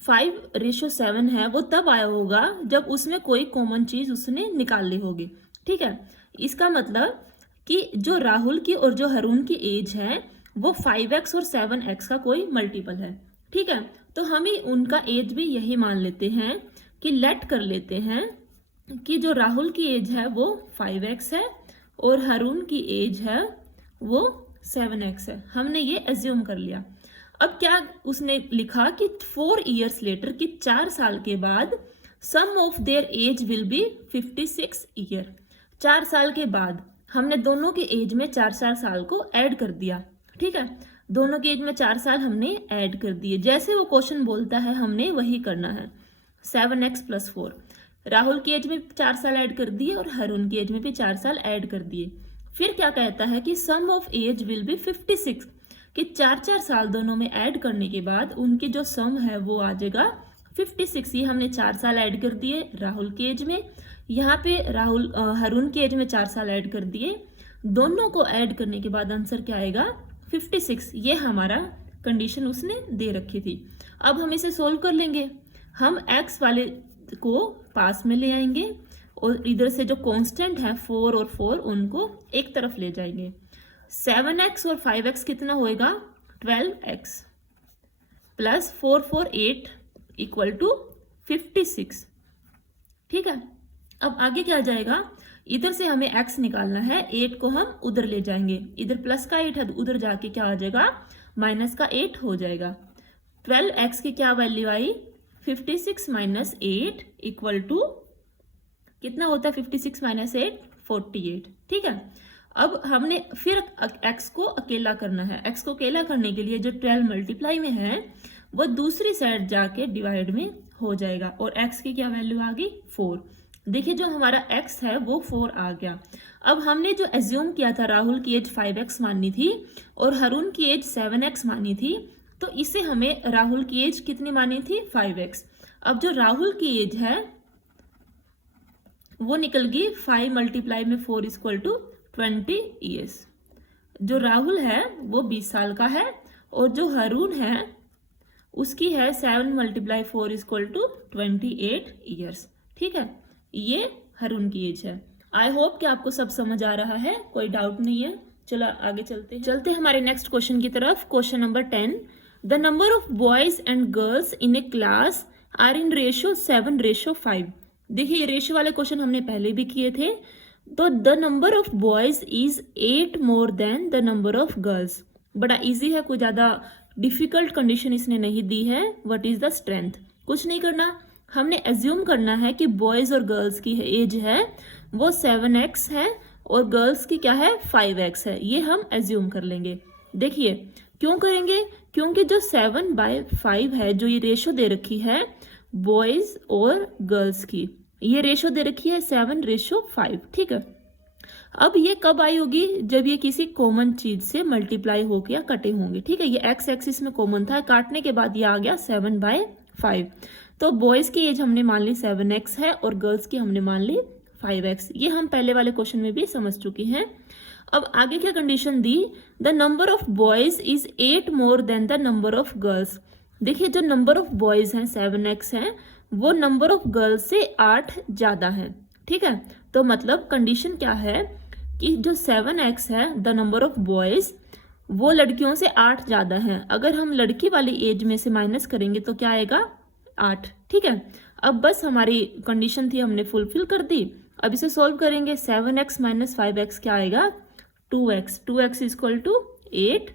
5:7 है वो तब आया होगा जब उसमें कोई कॉमन चीज उसने निकाल ली होगी। ठीक है, इसका मतलब कि जो राहुल की और जो हरून की एज है वो 5x और 7x का कोई मल्टीपल है। ठीक है, तो हम ही उनका एज भी यही मान लेते हैं कि लेट कर लेते हैं कि जो राहुल की एज है वो 5x है और हरून की एज है वो 7x है। हमने ये एज्यूम कर लिया। अब क्या उसने लिखा कि 4 years लेटर, कि 4 साल के बाद sum of their age will be 56 year. 4 साल के बाद हमने दोनों के एज में 4 साल को ऐड कर दिया, ठीक है, दोनों के एज में 4 साल हमने ऐड कर दिए। जैसे वो क्वेश्चन बोलता है हमने वही करना है। 7x + 4, राहुल की एज में 4 साल ऐड कर दिए और हरुण की एज में भी 4 साल ऐड कर दिए। फिर क्या कहता है कि सम ऑफ एज विल बी 56, कि 4 साल दोनों में ऐड करने के बाद उनकी जो सम है वो आ जाएगा 56। ये हमने 4 साल ऐड कर दिए राहुल की एज में, यहाँ पे हरुण की एज में 4 साल ऐड कर दिए, दोनों को ऐड करने के बाद आंसर क्या आएगा 56। ये हमारा कंडीशन उसने दे रखी थी। अब हम इसे सोल्व कर लेंगे। हम x वाले को पास में ले आएंगे और इधर से जो कांस्टेंट है 4 और 4 उनको एक तरफ ले जाएंगे। 7x और 5x कितना होएगा 12x प्लस 4 4 8 इक्वल टू 56, ठीक है। अब आगे क्या जाएगा, इधर से हमें x निकालना है, 8 को हम उधर ले जाएंगे, इधर प्लस का 8 है तो उधर जाके क्या आ जाएगा माइनस का 8 हो जाएगा। 12x की क्या वैल्यू आई 56 - 8 इक्वल टू कितना होता है 56 - 8 48, ठीक है। अब हमने फिर x को अकेला करना है। x को अकेला करने के लिए जो 12 मल्टीप्लाई में है वो दूसरी साइड जाके डिवाइड में हो जाएगा और x की क्या वैल्यू आ गई 4। देखिए जो हमारा x है वो 4 आ गया। अब हमने जो एज्यूम किया था राहुल की एज 5x माननी थी और हरुण की एज 7x मानी थी, तो इसे हमें राहुल की एज कितनी मानी थी 5x। अब जो राहुल की एज है वो निकल गई 5 मल्टीप्लाई में 4 इक्वल टू 20 ईयर्स। जो राहुल है वो 20 साल का है और जो हरुण है उसकी है 7 मल्टीप्लाई 4 इक्वल टू 28 ईयर्स, ठीक है। ये हरुण की एज है। आई होप कि आपको सब समझ आ रहा है, कोई डाउट नहीं है। चलो आगे चलते हमारे नेक्स्ट क्वेश्चन की तरफ। Question number 10, the number of boys and girls in a class are in ratio 7:5। देखिए ये रेशियो वाले क्वेश्चन हमने पहले भी किए थे। तो the number of boys is 8 more than the number of girls. बड़ा इजी है, कोई ज्यादा डिफिकल्ट कंडीशन इसने नहीं दी है। व्हाट इज द स्ट्रेंथ, कुछ नहीं करना, हमने एज्यूम करना है कि बॉयज और गर्ल्स की एज है वो 7x है और गर्ल्स की क्या है 5x है। ये हम एज्यूम कर लेंगे। देखिए क्यों करेंगे, क्योंकि जो 7/5 है, जो ये रेशो दे रखी है बॉयज और गर्ल्स की, ये रेशो दे रखी है 7:5, ठीक है। अब ये कब आई होगी, जब ये किसी कॉमन चीज से मल्टीप्लाई होकर या कटे होंगे, ठीक है। ये x एक्सिस में कॉमन था, काटने के बाद ये आ गया 7/5। तो बॉयज की एज हमने मान ली 7x है और गर्ल्स की हमने मान ली 5x। ये हम पहले वाले क्वेश्चन में भी समझ चुके हैं। अब आगे क्या condition the, the number of boys is 8 more than the number of girls. देखिए जो नंबर ऑफ बॉयज हैं 7x हैं, वो नंबर ऑफ गर्ल्स से 8 ज्यादा है, ठीक है। तो मतलब कंडीशन क्या है कि जो 7x है द नंबर ऑफ बॉयज वो लड़कियों से 8 ज्यादा है। अगर हम लड़की वाली एज में से माइनस करेंगे तो क्या आएगा 8, ठीक है। अब बस हमारी कंडीशन थी हमने फुलफिल कर दी। अब इसे सॉल्व करेंगे। 7x - 5x क्या आएगा 2x। 2x इक्वल टू 8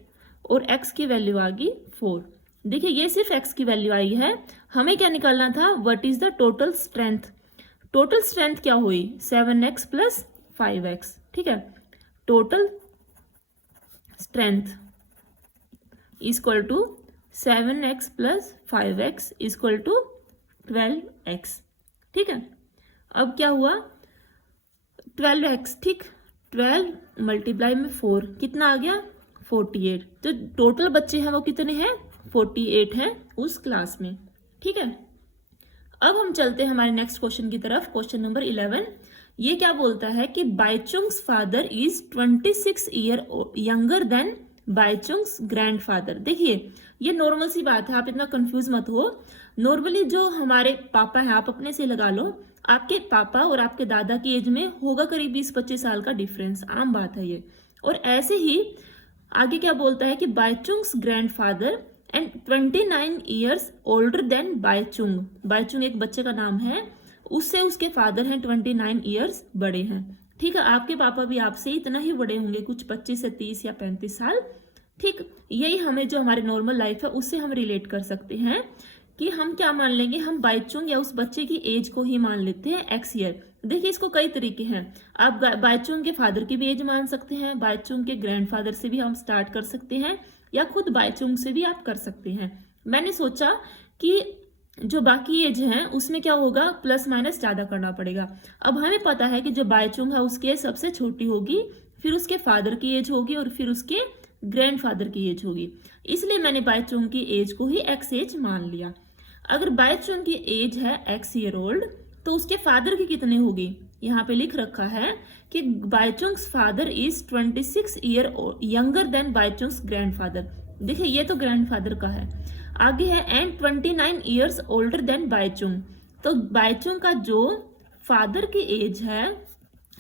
और x की वैल्यू आ गई 4। देखिए ये सिर्फ x की वैल्यू आई है, हमें क्या निकालना था what is the total strength. Total strength क्या हुई 7x + 5x, ठीक है। Total strength equal to 7x + 5x equal to 12x, ठीक है। अब क्या हुआ 12x, ठीक। 12 मल्टीप्लाई में 4 कितना आ गया 48। तो टोटल बच्चे हैं वो कितने हैं 48 हैं उस क्लास में, ठीक है। अब हम चलते हैं हमारे नेक्स्ट क्वेश्चन की तरफ। क्वेश्चन नंबर 11, ये क्या बोलता है कि Baichung's father is 26 year younger than Baichung's grandfather. देखिए ये नॉर्मल सी बात है, आप इतना कंफ्यूज मत हो। नॉर्मली जो हमारे पापा हैं, आप अपने से लगा लो, आपके पापा और आपके दादा की एज में होगा करीब 20-25 साल का डिफरेंस, आम बात है ये। और ऐसे ही आगे क्या बोलता है कि Baichung's grandfather and 29 years older than Baichung. Baichung एक बच्चे का नाम है, उससे उसके फादर हैं 29 ईयर्स बड़े हैं, ठीक है। आपके पापा भी आपसे इतना ही बड़े होंगे, कुछ 25 से 30 या 35 साल ठीक, यही हमें जो हमारे नॉर्मल लाइफ है उससे हम रिलेट कर सकते हैं कि हम क्या मान लेंगे, हम बाइचुंग या उस बच्चे की एज को ही मान लेते हैं एक्स ईयर। देखिए इसको कई तरीके हैं, आप बाइचुंग के फादर की भी एज मान सकते हैं, बाइचुंग के ग्रैंडफादर से भी हम स्टार्ट कर सकते हैं, या खुद बाइचुंग से भी आप कर सकते हैं। मैंने सोचा कि जो बाकी एज है उसमें क्या होगा, प्लस माइनस ज्यादा करना पड़ेगा। अब हमें पता है कि जो बाइचुंग है उसकी एज सबसे छोटी होगी, फिर उसके फादर की एज होगी और फिर उसके ग्रैंडफादर की एज होगी, इसलिए मैंने बाइचुंग की एज को ही एक्स एज मान लिया। अगर बाइचुंग की एज है एक्स ईयर ओल्ड तो उसके फादर की कितनी होगी, यहाँ पे लिख रखा है कि Baichung's father is 26 year younger than Baichung's grandfather. देखिए ये तो ग्रैंडफादर का है। आगे है and 29 years older than Baichung, तो बाइचुंग का जो फादर की एज है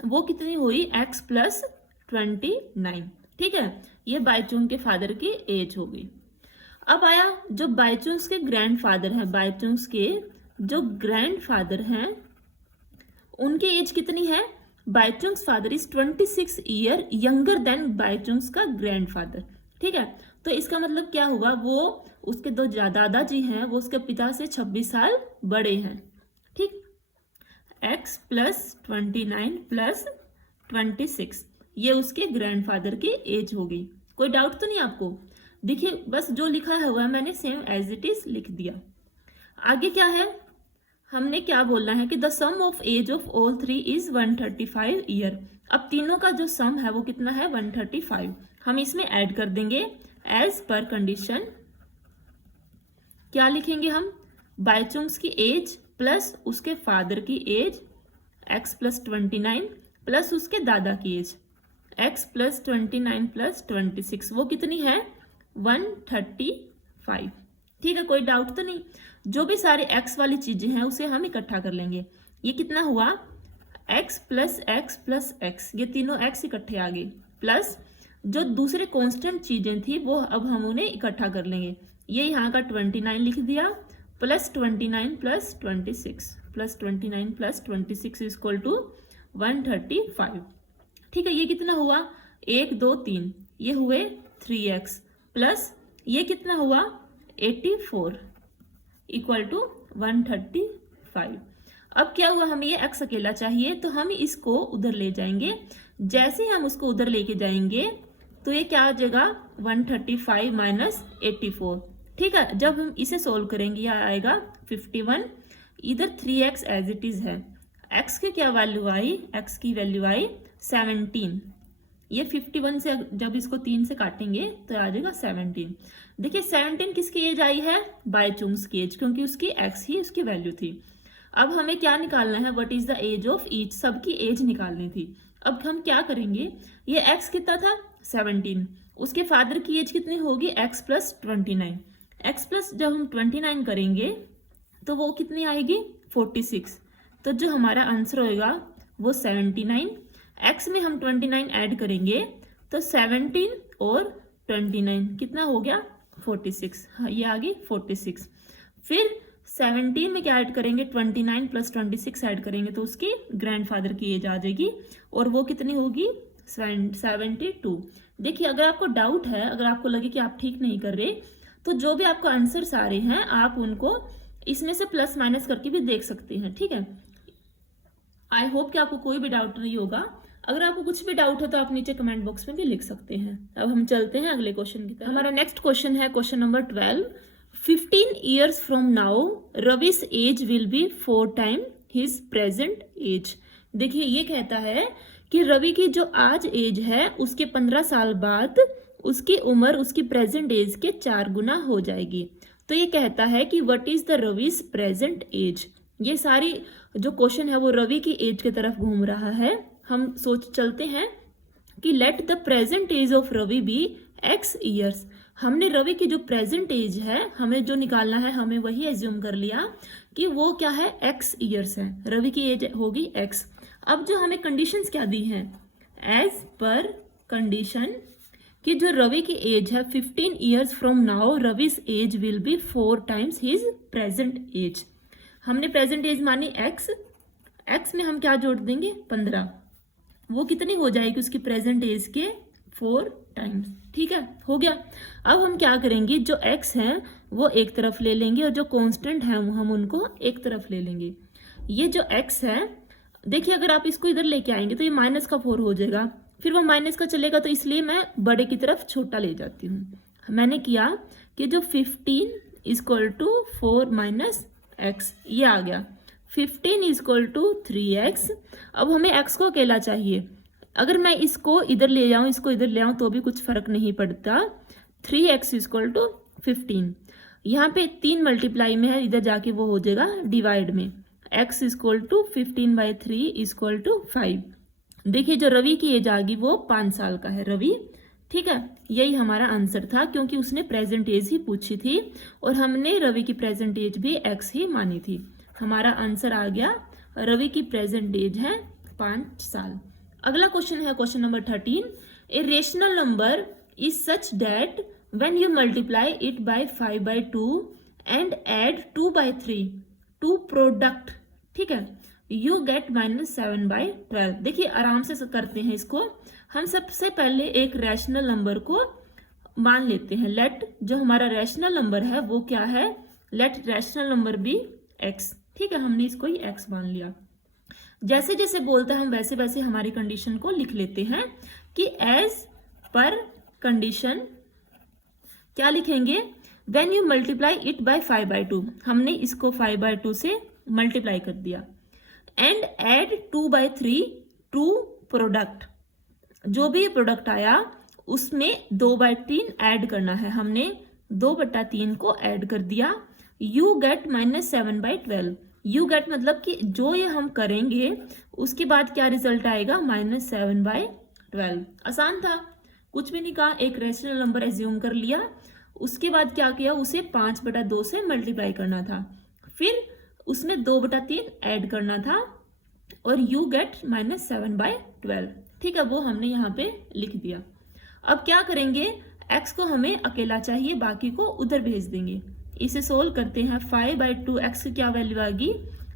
वो कितनी हुई, एक्स प्लस 29। ठीक है, ये बाइचुंग के फादर की एज होगी। अब आया जो बाइचुंग्स के ग्रैंडफादर हैं, बाइचुंग्स के जो ग्रैंडफादर हैं उनकी एज कितनी है, Baichung's father is 26 year younger than Baichung's का ग्रैंडफादर। ठीक है, तो इसका मतलब क्या हुआ, वो उसके दो दादाजी हैं वो उसके पिता से 26 साल बड़े हैं। ठीक, x प्लस 29 प्लस 26 ये उसके ग्रैंडफादर की एज होगी। कोई डाउट तो नहीं आपको? देखिए बस जो लिखा है हुआ मैंने सेम एज इट इज लिख दिया। आगे क्या है, हमने क्या बोलना है कि the sum of age of all three is 135 year. अब तीनों का जो सम है वो कितना है, 135। हम इसमें ऐड कर देंगे एज पर कंडीशन। क्या लिखेंगे हम, बाइचुंग्स की एज प्लस उसके फादर की एज x प्लस 29 प्लस उसके दादा की एज x प्लस 29 प्लस 26, वो कितनी है, 135। ठीक है, कोई डाउट तो नहीं? जो भी सारे x वाली चीजें हैं उसे हम इकट्ठा कर लेंगे। ये कितना हुआ, x प्लस x, ये तीनों x इकट्ठे आ गए, प्लस जो दूसरे कांस्टेंट चीजें थी वो अब हम उन्हें इकट्ठा कर लेंगे। ये यहाँ का 29 लिख दिया, plus 29 plus 26 plus 29 plus 26 equal to 135। ठीक है, ये कितना हुआ, 1 2 3, ये हुए 3x प्लस ये कितना हुआ 84 इक्वल टू 135। अब क्या हुआ, हमें ये x अकेला चाहिए तो हम इसको उधर ले जाएंगे। जैसे ही हम उसको उधर लेके जाएंगे तो ये क्या आ जाएगा, 135 माइनस 84। ठीक है, जब हम इसे सोल्व करेंगे यह आएगा 51। इधर 3x एज इट इज है, x की क्या वैल्यू आई, x की वैल्यू आई 17। ये 51 से जब इसको 3 से काटेंगे तो आ जाएगा 17। देखिए 17 किसकी एज आई है, बाइचुंग्स की एज, क्योंकि उसकी x ही उसकी वैल्यू थी। अब हमें क्या निकालना है, what is the age of each, सबकी एज निकालनी थी। अब हम क्या करेंगे, ये x कितना था 17, उसके फादर की एज कितनी होगी, x प्लस 29। x प्लस जब हम 29 करेंगे तो वो कितनी आएगी 46। तो जो हमारा आंसर होएगा वो 79। x में हम 29 ऐड करेंगे तो 17 और 29 कितना हो गया 46। हाँ, ये आ गई 46। फिर 17 में क्या ऐड करेंगे, 29 प्लस 26 ऐड करेंगे तो उसकी ग्रैंडफादर की एज आ जाएगी और वो कितनी होगी 72। देखिए अगर आपको डाउट है, अगर आपको लगे कि आप ठीक नहीं कर रहे तो जो भी आपको आंसर्स आ रहे हैं आप उनको इसमें से प्लस माइनस करके भी देख सकते हैं। ठीक है, आई होप कि आपको कोई भी डाउट नहीं होगा। अगर आपको कुछ भी डाउट है तो आप नीचे कमेंट बॉक्स में भी लिख सकते हैं। अब हम चलते हैं अगले क्वेश्चन की तरफ। हमारा नेक्स्ट क्वेश्चन है question number 12। 15 years from now Ravi's age will be 4 time his present age. देखिए ये कहता है कि रवि की जो आज एज है उसके 15 साल बाद उसकी उम्र उसकी प्रेजेंट एज के 4 गुना हो जाएगी। तो ये कहता है कि what is the Ravi's present age. ये सारी जो क्वेश्चन है वो रवि की एज की तरफ घूम रहा है। हम सोच चलते हैं कि let the present age of Ravi be x years. हमने रवि की जो प्रेजेंट एज है हमें जो निकालना है हमें वही एज्यूम कर लिया कि वो क्या है x ईयर्स है, रवि की एज होगी x। अब जो हमें कंडीशंस क्या दी हैं, एज पर कंडीशन कि जो रवि की एज है 15 years from now Ravi's age will be 4 times his present age. हमने प्रेजेंट एज मानी x में हम क्या जोड़ देंगे 15, वो कितनी हो जाएगी उसकी प्रेजेंट एज के 4 टाइम्स। ठीक है, हो गया। अब हम क्या करेंगे, जो x है वो एक तरफ ले लेंगे और जो कांस्टेंट है हम उनको एक तरफ ले लेंगे। ये जो x है, देखिए अगर आप इसको इधर लेके आएंगे तो ये -4 हो जाएगा, फिर वो माइनस का चलेगा, तो इसलिए मैं बड़े की तरफ छोटा ले जाती हूँ। मैंने किया कि जो 15 = 4 - x, ये आ गया। 15 = 3x। अब हमें x को अकेला चाहिए। अगर मैं इसको इधर ले जाऊं, इसको इधर ले आऊं तो भी कुछ फर्क नहीं पड़ता। 3x = 15। यहाँ पे 3 मल्टीप्लाई में है, इधर जाके वो हो जाएगा डिवाइड में। x = 15/3 = 5। देखिए जो रवि की एज आ गई वो 5 साल का है रवि। ठीक है, यही हमारा आंसर था, क्योंकि उसने प्रेजेंट एज ही पूछी थी और हमने रवि की प्रेजेंट एज भी x ही मानी थी। हमारा आंसर आ गया, रवि की प्रेजेंट एज है 5 साल। अगला क्वेश्चन है question number 13। A rational number is such that when you multiply it by 5/2 and add 2/3 to product, ठीक है, यू गेट -7/12। देखिए आराम से करते हैं इसको। हम सबसे पहले एक रैशनल नंबर को मान लेते हैं। लेट जो हमारा रैशनल नंबर है वो क्या है, let rational number be x। ठीक है, हमने इसको ही x मान लिया। जैसे जैसे बोलते हैं हम वैसे वैसे हमारी कंडीशन को लिख लेते हैं कि एज पर कंडीशन क्या लिखेंगे, when you multiply it by 5/2, हमने इसको 5/2 से मल्टीप्लाई कर दिया, एंड ऐड 2/3 टू प्रोडक्ट, जो भी प्रोडक्ट आया उसमें 2/3 ऐड करना है। हमने 2/3 को ऐड कर दिया। You get -7/12। यू गेट मतलब कि जो ये हम करेंगे उसके बाद क्या रिजल्ट आएगा, -7/12। आसान था, कुछ भी नहीं कहा, एक रेशनल नंबर एज्यूम कर लिया, उसके बाद क्या किया, उसे 5/2 से मल्टीप्लाई करना था, फिर उसमें 2/3 ऐड करना था और यू गेट -7/12। ठीक है, वो हमने यहाँ पे लिख दिया। अब क्या करेंगे, x को हमें अकेला चाहिए, बाकी को उधर भेज देंगे। इसे सोल्व करते हैं। 5/2 x की क्या वैल्यू आएगी,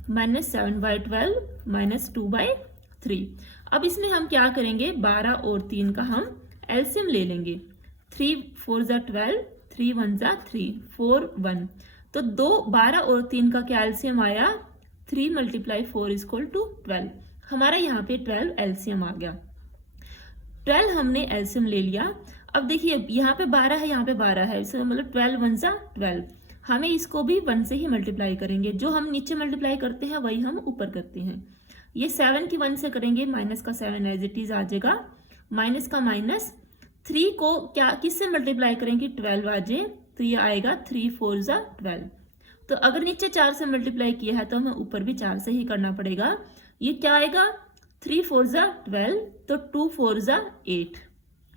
-7/12 - 2/3। अब इसमें हम क्या करेंगे, 12 और 3 का हम एलसीएम ले लेंगे। 3 4 = 12, 3 1 = 3, 4 1। तो 12 और 3 का क्या एलसीएम आया, 3 × 4 = 12। हमारा यहाँ पे 12 एलसीएम आ गया। 12 हमने एलसीएम ले लिया। अब देखिए यहाँ पे 12 है, यहाँ पे 12 है, इसका मतलब 12 1 = 12। हमें इसको भी 1 से ही मल्टीप्लाई करेंगे। जो हम नीचे मल्टीप्लाई करते हैं वही हम ऊपर करते हैं। ये 7 की 1 से करेंगे, माइनस का 7 एज इट इज आ जाएगा, माइनस का माइनस। 3 को क्या किससे मल्टीप्लाई करेंगे, 12 आ जाए, तो ये आएगा 3 4 = 12। तो अगर नीचे 4 से मल्टीप्लाई किया है तो हमें ऊपर भी 4 से ही करना पड़ेगा। ये क्या आएगा, 3 4 = 12, तो 2 4 = 8।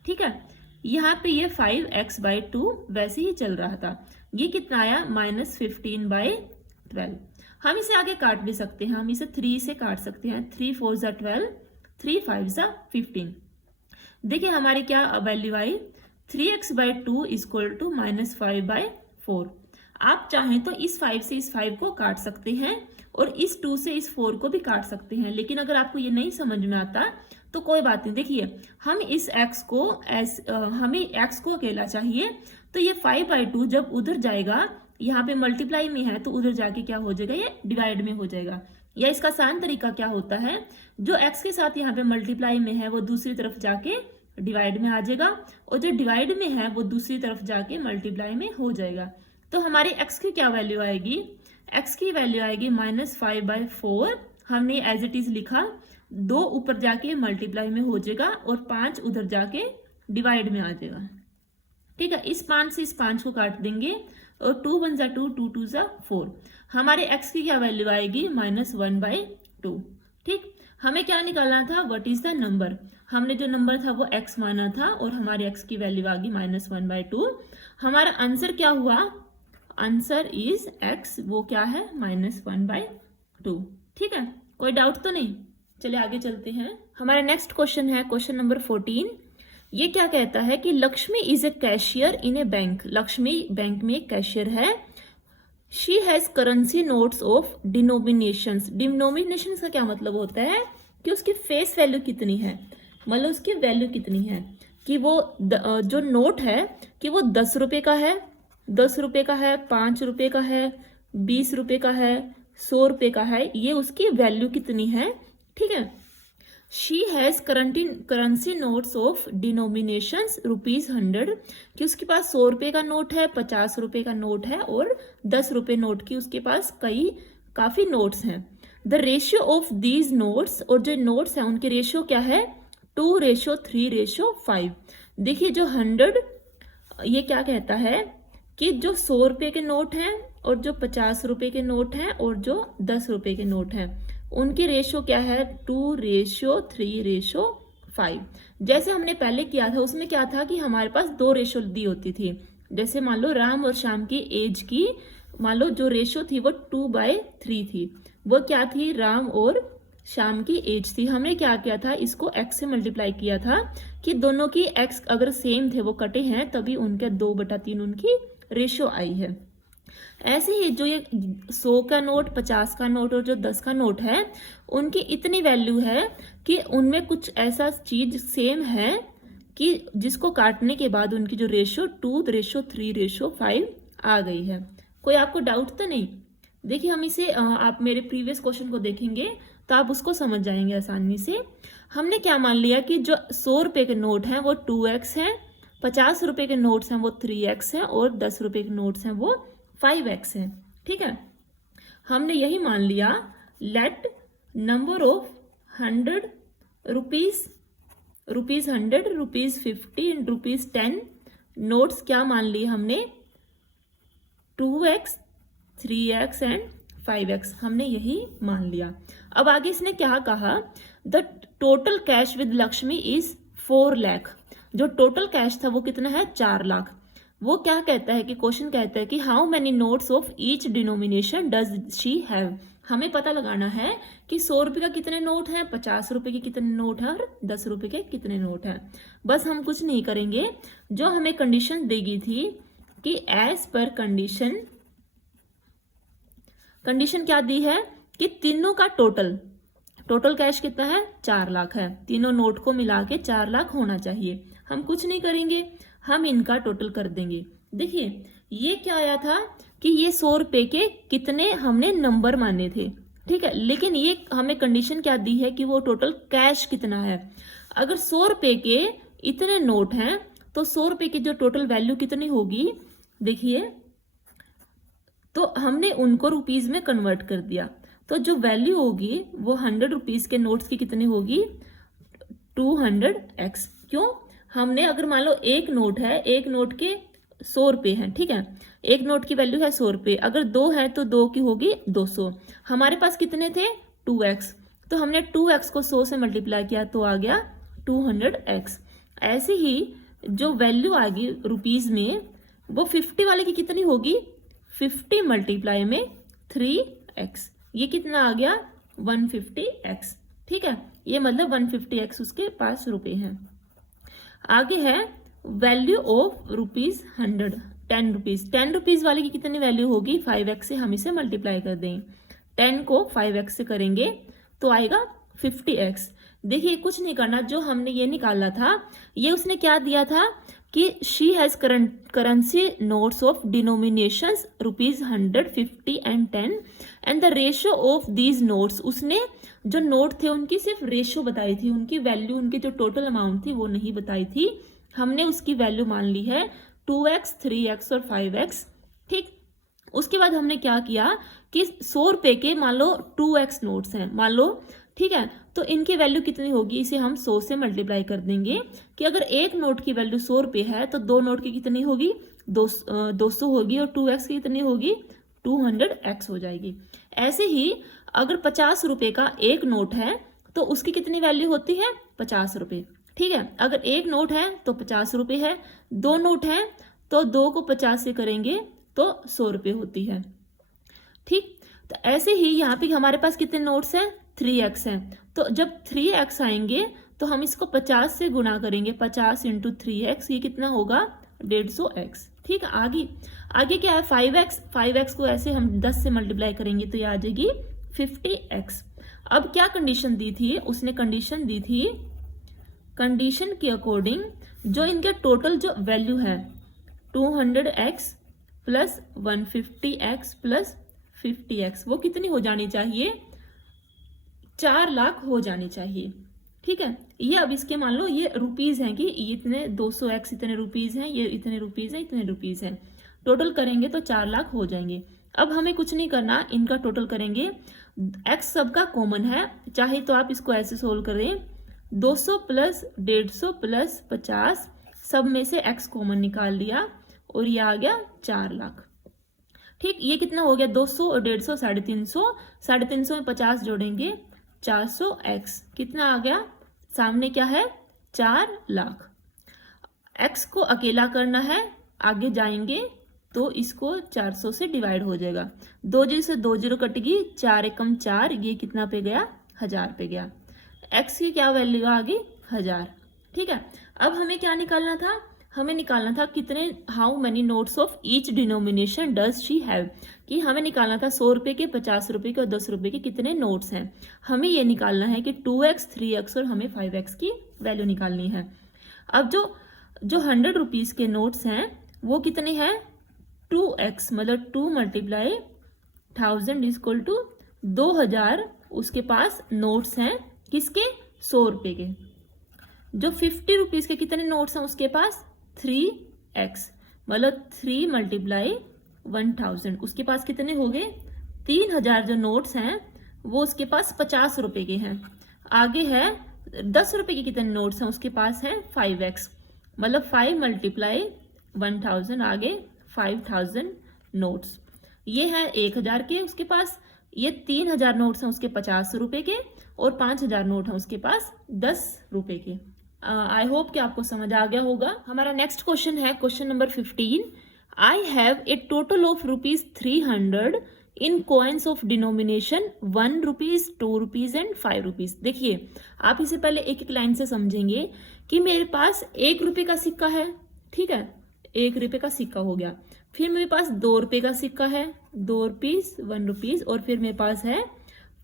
ठीक है, यहाँ पे ये 5x/2 वैसे ही चल रहा था। ये कितना आया, -15/12। हम इसे आगे काट भी सकते हैं, हम इसे 3 से काट सकते हैं। 3 4 = 12, 3 5 = 15। देखिए हमारी क्या वैल्यू आई, 3x/2 = -5/4। आप चाहें तो इस 5 से इस 5 को काट सकते हैं और इस 2 से इस 4 को भी काट सकते हैं, लेकिन अगर आपको ये नहीं समझ में आता तो कोई बात नहीं। देखिए हम इस x को हमें x को अकेला चाहिए, तो ये 5/2 जब उधर जाएगा, यहाँ पे मल्टीप्लाई में है तो उधर जाके क्या हो जाएगा, ये डिवाइड में हो जाएगा। या इसका आसान तरीका क्या होता है, जो x के साथ यहाँ पे मल्टीप्लाई में है वो दूसरी तरफ जाके डिवाइड में आ जाएगा, और जो डिवाइड में है वो दूसरी तरफ जाके मल्टीप्लाई में हो जाएगा। तो हमारी x की क्या वैल्यू आएगी, x की वैल्यू आएगी -5/4। हमने एज इट इज लिखा, 2 ऊपर जाके मल्टीप्लाई में हो जाएगा और 5 उधर जाके डिवाइड में आ जाएगा। ठीक है, इस 5 से इस 5 को काट देंगे और 2 1 = 2, 2 2 = 4। हमारे x की क्या वैल्यू आएगी, -1/2। ठीक, हमें क्या निकालना था, व्हाट इज द नंबर। हमने जो नंबर था वो x माना था और हमारे x की वैल्यू आ गई -1/2। हमारा आंसर क्या हुआ, आंसर इज x, वो क्या है, -1/2। ठीक है, कोई डाउट तो नहीं। चलिए आगे चलते हैं। हमारा नेक्स्ट क्वेश्चन है क्वेश्चन नंबर 14। ये क्या कहता है कि Lakshmi is a cashier in A bank. Lakshmi bank में एक कैशियर है। She has currency notes of denominations. Denominations का क्या मतलब होता है कि उसकी फेस वैल्यू कितनी है, मतलब उसकी वैल्यू कितनी है। कि वो जो नोट है कि वो 10 रुपए का है, 10 रुपए का है, 5 रुपए का है, 20 रुपए का है, 100 रुपए का है, ये उसकी वैल्यू कितनी है। ठीक है, she has currency notes of denominations ₹100, कि उसके पास 100 रुपए का नोट है, 50 रुपए का नोट है और 10 रुपए नोट की उसके पास काफी नोट्स हैं। The ratio of these notes, और जो नोट्स हैं उनके रेशियो क्या है, 2:3:5। देखिए जो 100 ये क्या कहता है कि जो 100 रुपए के नोट हैं और जो 50 रुपए के नोट हैं और जो 10 रुपए के नोट हैं उनकी रेशियो क्या है, 2:3:5। जैसे हमने पहले किया था उसमें क्या था कि हमारे पास 2 रेशियो दी होती थी। जैसे मान लो राम और श्याम की एज की मान लो जो रेशियो थी वो 2/3 थी। वो क्या थी, राम और श्याम की एज थी। हमने क्या किया था, इसको x से मल्टीप्लाई किया था कि दोनों की x अगर सेम थे, वो कटे हैं, तभी उनके 2/3 उनकी रेशियो आई है। ऐसे ही जो ये 100 का नोट, 50 का नोट और जो 10 का नोट है उनकी इतनी वैल्यू है कि उनमें कुछ ऐसा चीज सेम है कि जिसको काटने के बाद उनकी जो रेशियो 2:3:5 आ गई है। कोई आपको डाउट तो नहीं? देखिए हम इसे आप मेरे प्रीवियस क्वेश्चन को देखेंगे तो आप उसको समझ जाएंगे आसानी से। हमने क्या मान लिया कि जो 100 रुपए के नोट हैं वो 2x हैं, 50 रुपए के नोट्स हैं वो 3x हैं और 10 रुपए के नोट्स हैं वो 5x हैं। ठीक है, हमने यही मान लिया। Let number of 100 rupees, ₹100, ₹50 and ₹10 notes क्या मान लिए हमने, 2x, 3x एंड 5x, हमने यही मान लिया। अब आगे इसने क्या कहा, the total cash with Lakshmi is 4 lakh. जो टोटल कैश था वो कितना है, 4 लाख। वो क्या कहता है कि क्वेश्चन कहता है कि how many notes of each denomination does she have. हमें पता लगाना है कि 100 रुपए का कितने नोट हैं, 50 रुपए के कितने नोट हैं और 10 रुपए के कितने नोट हैं। बस हम कुछ नहीं करेंगे, जो हमें कंडीशन देगी थी कि एज पर कंडीशन क्या दी है कि तीनों का टोटल कैश कितना है, 4 लाख है। तीनों नोट को मिला के 4 लाख होना चाहिए। हम कुछ नहीं करेंगे, हम इनका टोटल कर देंगे। देखिए ये क्या आया था कि ये 100 रुपए के कितने हमने नंबर माने थे। ठीक है, लेकिन ये हमें कंडीशन क्या दी है कि वो टोटल कैश कितना है। अगर 100 रुपए के इतने नोट हैं तो 100 रुपए की जो टोटल वैल्यू कितनी होगी, देखिए तो हमने उनको रुपीज में कन्वर्ट कर दिया। तो जो वैल्यू होगी वो 100 रुपीज के नोट्स की कितनी होगी, 200x। क्यों, हमने अगर मान लो एक नोट है, एक नोट के 100 रुपए हैं। ठीक है, एक नोट की वैल्यू है 100 रुपए, अगर 2 है तो 2 की होगी 200। हमारे पास कितने थे, 2x, तो हमने 2x को 100 से मल्टीप्लाई किया तो आ गया 200x। ऐसे ही जो वैल्यू आ गई रुपीज में वो 50 वाले की कितनी होगी, 50 मल्टीप्लाई में 3x, ये कितना आ गया 150x। ठीक है, ये मतलब 150x उसके पास रुपए हैं। आगे है वैल्यू ऑफ ₹100, 10 रुपीज। 10 रुपीज वाले की कितनी वैल्यू होगी, 5x से हम इसे मल्टीप्लाई कर देंगे। 10 को 5x से करेंगे तो आएगा 50x। देखिए कुछ नहीं करना, जो हमने ये निकाला था ये उसने क्या दिया था कि she has currency notes of denominations ₹100, 50 and 10 and the ratio of these notes. उसने जो नोट थे उनकी सिर्फ रेशियो बताई थी, उनकी वैल्यू, उनकी जो टोटल अमाउंट थी वो नहीं बताई थी। हमने उसकी वैल्यू मान ली है 2x, 3x और 5x। ठीक, उसके बाद हमने क्या किया कि 100 रुपए के मान लो 2x नोट्स हैं मान लो। ठीक है, तो इनकी वैल्यू कितनी होगी, इसे हम 100 से मल्टीप्लाई कर देंगे कि अगर एक नोट की वैल्यू 100 रुपए है तो 2 नोट की कितनी होगी, 200 होगी और 2x की कितनी होगी, 200x हो जाएगी। ऐसे ही अगर 50 रुपए का एक नोट है तो उसकी कितनी वैल्यू होती है, 50 रुपए। ठीक है, अगर एक नोट है तो 50 रुपए है, 2 नोट है तो 2 को 50 से करेंगे तो 100 रुपए होती है। ठीक, तो ऐसे ही यहाँ पे हमारे पास कितने नोट्स हैं, 3x हैं। तो जब 3x आएंगे तो हम इसको 50 से गुणा करेंगे, 50 × 3x, ये कितना होगा 150x। ठीक है, आगे क्या है 5x। 5x को ऐसे हम 10 से मल्टीप्लाई करेंगे तो ये आ जाएगी 50x। अब क्या कंडीशन दी थी उसने, कंडीशन दी थी, कंडीशन के अकॉर्डिंग जो इनके टोटल जो वैल्यू है 200x plus 150x plus 50x वो कितनी हो जानी चाहिए, 4 लाख हो जानी चाहिए। ठीक है, ये अब इसके मान लो ये रुपीज हैं कि इतने 200x इतने रुपीज हैं, ये इतने रुपीज हैं, इतने रुपीज हैं, टोटल करेंगे तो 4 लाख हो जाएंगे। अब हमें कुछ नहीं करना, इनका टोटल करेंगे। x सबका कॉमन है, चाहे तो आप इसको ऐसे सोल्व करें, 200 प्लस 150 प्लस 50 सब में से x कॉमन निकाल लिया और ये आ गया 4 लाख। ठीक, ये कितना हो गया, 200 और 150 350, 350 में 50 जोड़ेंगे 400x, कितना आ गया, सामने क्या है 4 लाख। x को अकेला करना है, आगे जाएंगे तो इसको 400 से डिवाइड हो जाएगा, 2 जीरो से 2 जीरो कटेगी, 4 एकम 4, ये कितना पे गया, 1000 पे गया। x की क्या वैल्यू आ गई, 1000। ठीक है, अब हमें क्या निकालना था, हमें निकालना था कितने, how many notes of each denomination does she have, कि हमें निकालना था 100 रुपए के, 50 रुपए के और 10 रुपए के कितने नोट्स हैं। हमें ये निकालना है कि 2x 3x और हमें 5x की वैल्यू निकालनी है। अब जो 100 रुपीज के नोट्स हैं वो कितने हैं, 2x, मतलब 2 मल्टीप्लाई 1000 इज इक्वल टू 2000 उसके पास नोट्स हैं, किसके, 100 रुपए के। जो 50 रुपीज के कितने नोट्स हैं उसके पास, 3x, मतलब 3 मल्टीप्लाई 1000, उसके पास कितने हो गए, 3000 जो नोट्स हैं वो उसके पास 50 रुपए के हैं। आगे है 10 रुपए के कितने नोट्स हैं उसके पास है 5x, मतलब 5 मल्टीप्लाई 1000, आगे 5000 नोट्स। ये है 1000 के उसके पास, ये 3000 नोट्स हैं उसके 50 रुपए के और 5000 नोट हैं उसके पास 10 रुपए के। आई होप कि आपको समझ आ गया होगा। हमारा नेक्स्ट क्वेश्चन है question number 15। I have a total of ₹300 in coins of denomination 1 rupees, 2 rupees and 5 rupees. देखिए, आप इसे पहले एक एक लाइन से समझेंगे कि मेरे पास 1 रुपये का सिक्का है, ठीक है, 1 रुपये का सिक्का हो गया। फिर मेरे पास 2 रुपये का सिक्का है, 2 रुपीज, 1 रुपीज, और फिर मेरे पास है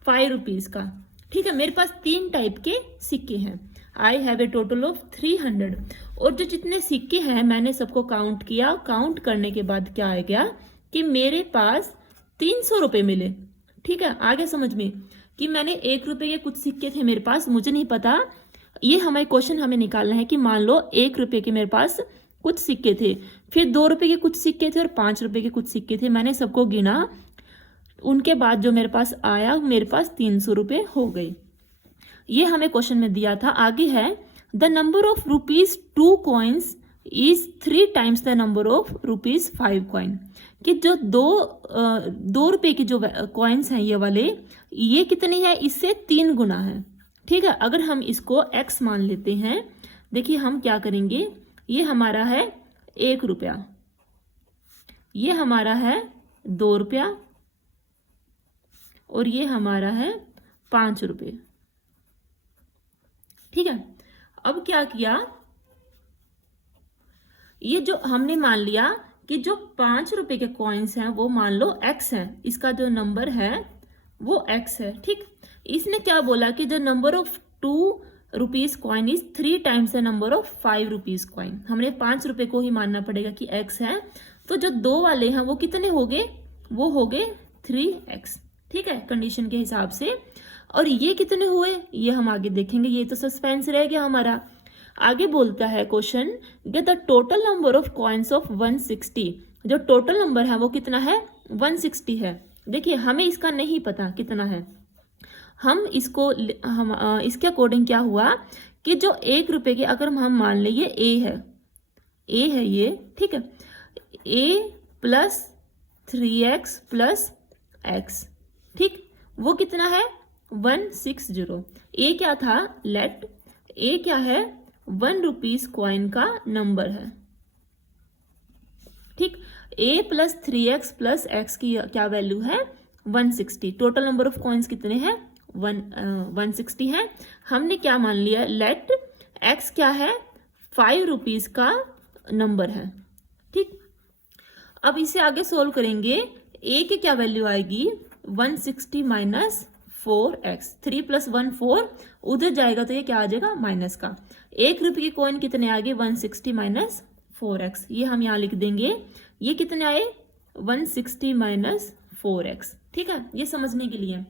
5 रुपीज का। ठीक है, मेरे पास 3 टाइप के सिक्के हैं। I have a total of 300, और जो जितने सिक्के हैं मैंने सबको काउंट किया। काउंट करने के बाद क्या आ गया कि मेरे पास 300 रुपये मिले। ठीक है, आगे समझ में कि मैंने 1 रुपये के कुछ सिक्के थे मेरे पास, मुझे नहीं पता, ये हमारे क्वेश्चन हमें निकालना है कि मान लो 1 रुपये के मेरे पास कुछ सिक्के थे, फिर 2 रुपये के कुछ सिक्के थे और 5 रुपये के कुछ सिक्के थे। मैंने सबको गिना, उनके बाद जो मेरे पास आया, मेरे पास 300 रुपये हो गए। ये हमें क्वेश्चन में दिया था। आगे है the number of ₹2 coins is 3 times the number of ₹5 coin, कि जो 2 रुपये की जो कॉइन्स हैं ये वाले, ये कितनी है, इससे 3 गुना है। ठीक है, अगर हम इसको x मान लेते हैं, देखिए हम क्या करेंगे, ये हमारा है 1 रुपया, ये हमारा है 2 रुपया और ये हमारा है 5 रुपये। ठीक है, अब क्या किया, ये जो हमने मान लिया कि जो 5 रुपए के कॉइन्स हैं वो मान लो x है, इसका जो नंबर है वो x है। ठीक, इसने क्या बोला कि the number of 2 rupees coin is 3 times the number of 5 rupees coin. हमने 5 रुपए को ही मानना पड़ेगा कि x है, तो जो 2 वाले हैं वो कितने हो गए, वो हो गए 3x। ठीक है, कंडीशन के हिसाब से। और ये कितने हुए, ये हम आगे देखेंगे, ये तो सस्पेंस रह गया हमारा। आगे बोलता है question, get the total number of coins of 160। जो टोटल नंबर है वो कितना है, 160 है। देखिए, हमें इसका नहीं पता कितना है, हम इसके अकॉर्डिंग क्या हुआ कि जो 1 रुपये के, अगर हम मान लें ये a है ये, ठीक है, a plus 3x plus x, ठीक, वो कितना है 160। ए क्या था, लेट ए क्या है, 1 रुपीज कॉइन का नंबर है। ठीक, a plus 3x plus x की क्या वैल्यू है, 160। टोटल नंबर ऑफ कॉइन्स कितने हैं, 160 है। हमने क्या मान लिया, लेट x क्या है, 5 रुपीज का नंबर है। ठीक, अब इसे आगे सोल्व करेंगे, a की क्या वैल्यू आएगी, 160 माइनस 4x, 3 + 1 4, उधर जाएगा तो ये क्या आ जाएगा माइनस का। 1 रुपये के कॉइन कितने आ गए 160 माइनस 4x, ये हम यहाँ लिख देंगे। ये कितने आए 160 माइनस 4x। ठीक है, ये समझने के लिए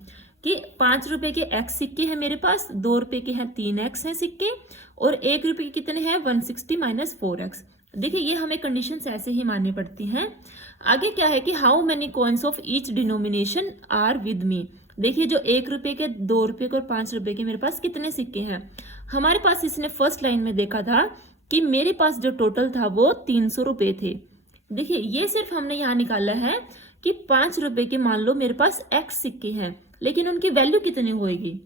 कि 5 रुपए के x सिक्के हैं मेरे पास, 2 रुपए के हैं 3x हैं सिक्के, और 1 रुपए के कितने हैं 160 माइनस 4x। देखिए ये हमें कंडीशंस ऐसे ही माननी पड़ती हैं। आगे क्या है कि how many coins of each denomination are with me. देखिए जो 1 रुपए के, 2 रुपए के और 5 रुपए के मेरे पास कितने सिक्के हैं। हमारे पास इसने फर्स्ट लाइन में देखा था कि मेरे पास जो टोटल था वो 300 रुपए थे। देखिए ये सिर्फ हमने यहाँ निकाला है कि 5 रुपए के मान लो मेरे पास x सिक्के हैं, लेकिन उनकी वैल्यू कितनी होएगी।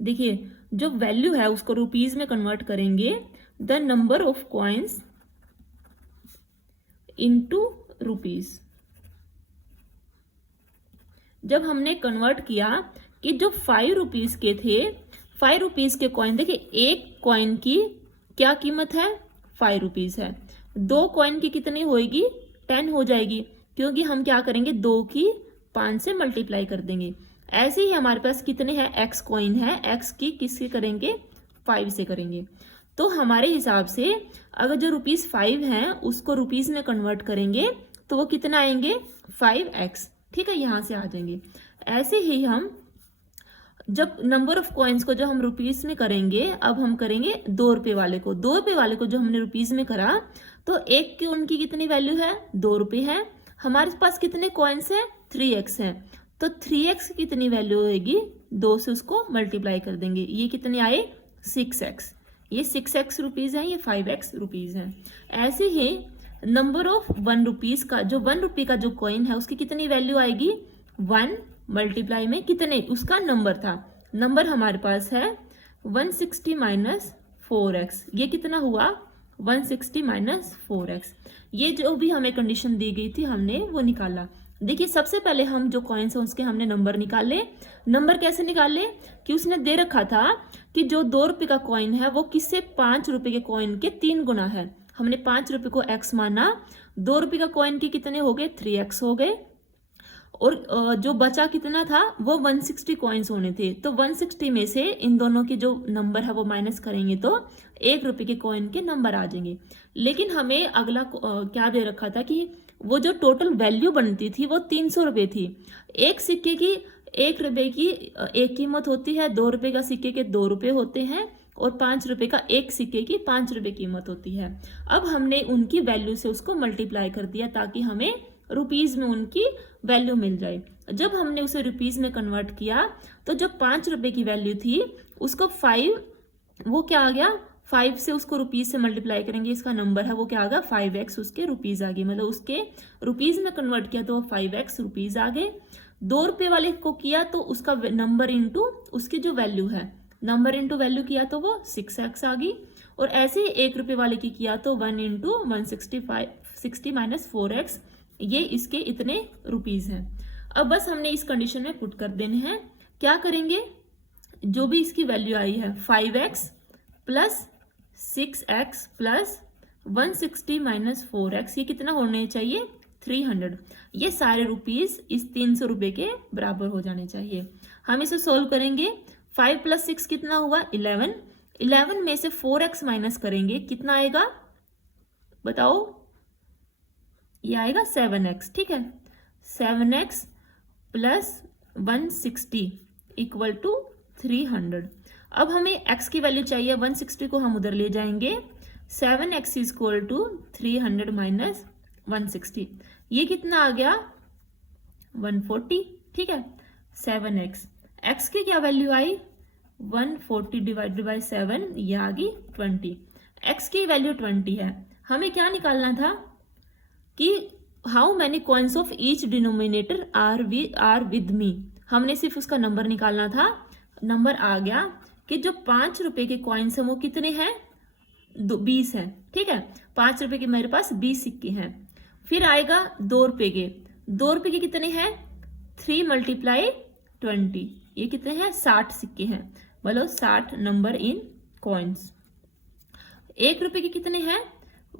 देखिए जो वैल्यू है उसको रुपीज में कन्वर्ट करेंगे, the number of coins into rupees. जब हमने कन्वर्ट किया कि जो 5 रुपीज के थे, 5 रुपीज के कॉइन, देखिए एक कॉइन की क्या कीमत है 5 रुपीज है, 2 कॉइन की कितनी होएगी 10 हो जाएगी, क्योंकि हम क्या करेंगे 2 की 5 से मल्टीप्लाई कर देंगे। ऐसे ही हमारे पास कितने हैं x कॉइन है, x की किससे करेंगे 5 से करेंगे। तो हमारे हिसाब से अगर जो रुपीज 5 हैं उसको रुपीज में कन्वर्ट करेंगे तो वो कितना आएंगे 5x। ठीक है, यहां से आ जाएंगे। ऐसे ही हम जब नंबर ऑफ कॉइन्स को जो हम रुपीज में करेंगे, अब हम करेंगे 2 रुपए वाले को। 2 रुपए वाले को जो हमने रुपीज में करा तो एक की उनकी कितनी वैल्यू है 2 रुपए है। हमारे पास कितने कॉइन्स हैं 3x हैं, तो 3x की कितनी वैल्यू होगी 2 से उसको मल्टीप्लाई कर देंगे। ये कितने आए 6x, ये 6x रुपीज है, ये 5x रुपीज है। ऐसे ही नंबर ऑफ 1 रुपीज का, जो 1 रुपये का जो कॉइन है उसकी कितनी वैल्यू आएगी 1 मल्टीप्लाई में कितने उसका नंबर था, नंबर हमारे पास है 160 माइनस 4x। ये कितना हुआ 160 माइनस 4x। ये जो भी हमें कंडीशन दी गई थी हमने वो निकाला। देखिए सबसे पहले हम जो कॉइन्स हैं उसके हमने नंबर निकाले। नंबर कैसे निकाले कि उसने दे रखा था कि जो 2 रुपये का कॉइन है वो किससे 5 रुपये के कॉइन के 3 गुना है। हमने 5 रुपये को x माना, 2 रुपये का कॉइन के कितने हो गए 3x हो गए, और जो बचा कितना था वो 160 कॉइन्स होने थे। तो 160 में से इन दोनों के जो नंबर है वो माइनस करेंगे तो 1 रुपये के कॉइन के नंबर आ जाएंगे। लेकिन हमें अगला क्या दे रखा था कि वो जो टोटल वैल्यू बनती थी वो 300 रुपये थी। एक सिक्के की 1 रुपये की एक कीमत होती है, 2 रुपये का सिक्के के 2 रुपये होते हैं, और 5 रुपये का एक सिक्के की 5 रुपये कीमत होती है। अब हमने उनकी वैल्यू से उसको मल्टीप्लाई कर दिया ताकि हमें रुपीज में उनकी वैल्यू मिल जाए। जब हमने उसे रुपीज में कन्वर्ट किया तो जो 5 रुपये की वैल्यू थी उसको 5, वो क्या आ गया 5 से उसको रुपीज से मल्टीप्लाई करेंगे, इसका नंबर है वो क्या आ गया 5x उसके रुपीज आ गए, मतलब उसके रुपीज में कन्वर्ट किया तो 5x रुपीज आ गए। 2 रुपये वाले को किया तो उसका नंबर इंटू उसकी जो वैल्यू है, नंबर इंटू वैल्यू किया तो वो 6x आ गई। और ऐसे ही 1 रुपये वाले की किया तो 1 इंटू 160 माइनस 4x, ये इसके इतने रुपीज हैं। अब बस हमने इस कंडीशन में पुट कर देने हैं। क्या करेंगे, जो भी इसकी वैल्यू आई है 5x plus 6x plus 160 minus 4x, ये कितना होने चाहिए 300। ये सारे रुपीज इस 300 रुपये के बराबर हो जाने चाहिए। हम इसे सोल्व करेंगे। 5 प्लस 6 कितना हुआ 11, 11 में से 4x माइनस करेंगे कितना आएगा बताओ, ये आएगा 7x। ठीक है, 7x प्लस 160 इक्वल टू 300। अब हमें x की वैल्यू चाहिए, 160 को हम उधर ले जाएंगे, 7x इक्वल टू 300 माइनस 160, ये कितना आ गया 140। ठीक है, 7x, x की क्या वैल्यू आई 140 डिवाइडेड बाई 7, ये आ गई 20। x की वैल्यू 20 है। हमें क्या निकालना था कि how many coins of each denominator are with me. हमने सिर्फ उसका नंबर निकालना था। नंबर आ गया कि जो 5 रुपए के कॉइन्स हैं वो कितने हैं 20 हैं। ठीक है, 5 रुपए के मेरे पास 20 सिक्के हैं। फिर आएगा 2 रुपए के, 2 रुपए के कितने हैं 3 मल्टीप्लाई 20, ये कितने हैं 60 सिक्के हैं, मतलब 60 नंबर इन कॉइन्स। 1 रुपए के कितने हैं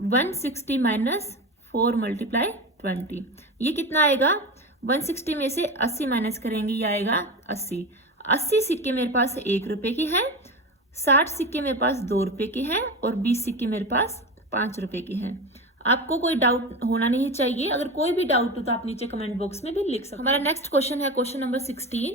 160 माइनस 4 मल्टीप्लाई 20, ये कितना आएगा 160 में से 80 माइनस करेंगे, ये आएगा 80। 80 सिक्के मेरे पास 1 रुपए के हैं, 60 सिक्के मेरे पास 2 रुपए के हैं और 20 सिक्के मेरे पास 5 रुपए के हैं। आपको कोई डाउट होना नहीं चाहिए। अगर कोई भी डाउट हो तो आप नीचे कमेंट बॉक्स में भी लिख सकते हैं। हमारा नेक्स्ट क्वेश्चन है क्वेश्चन नंबर 16।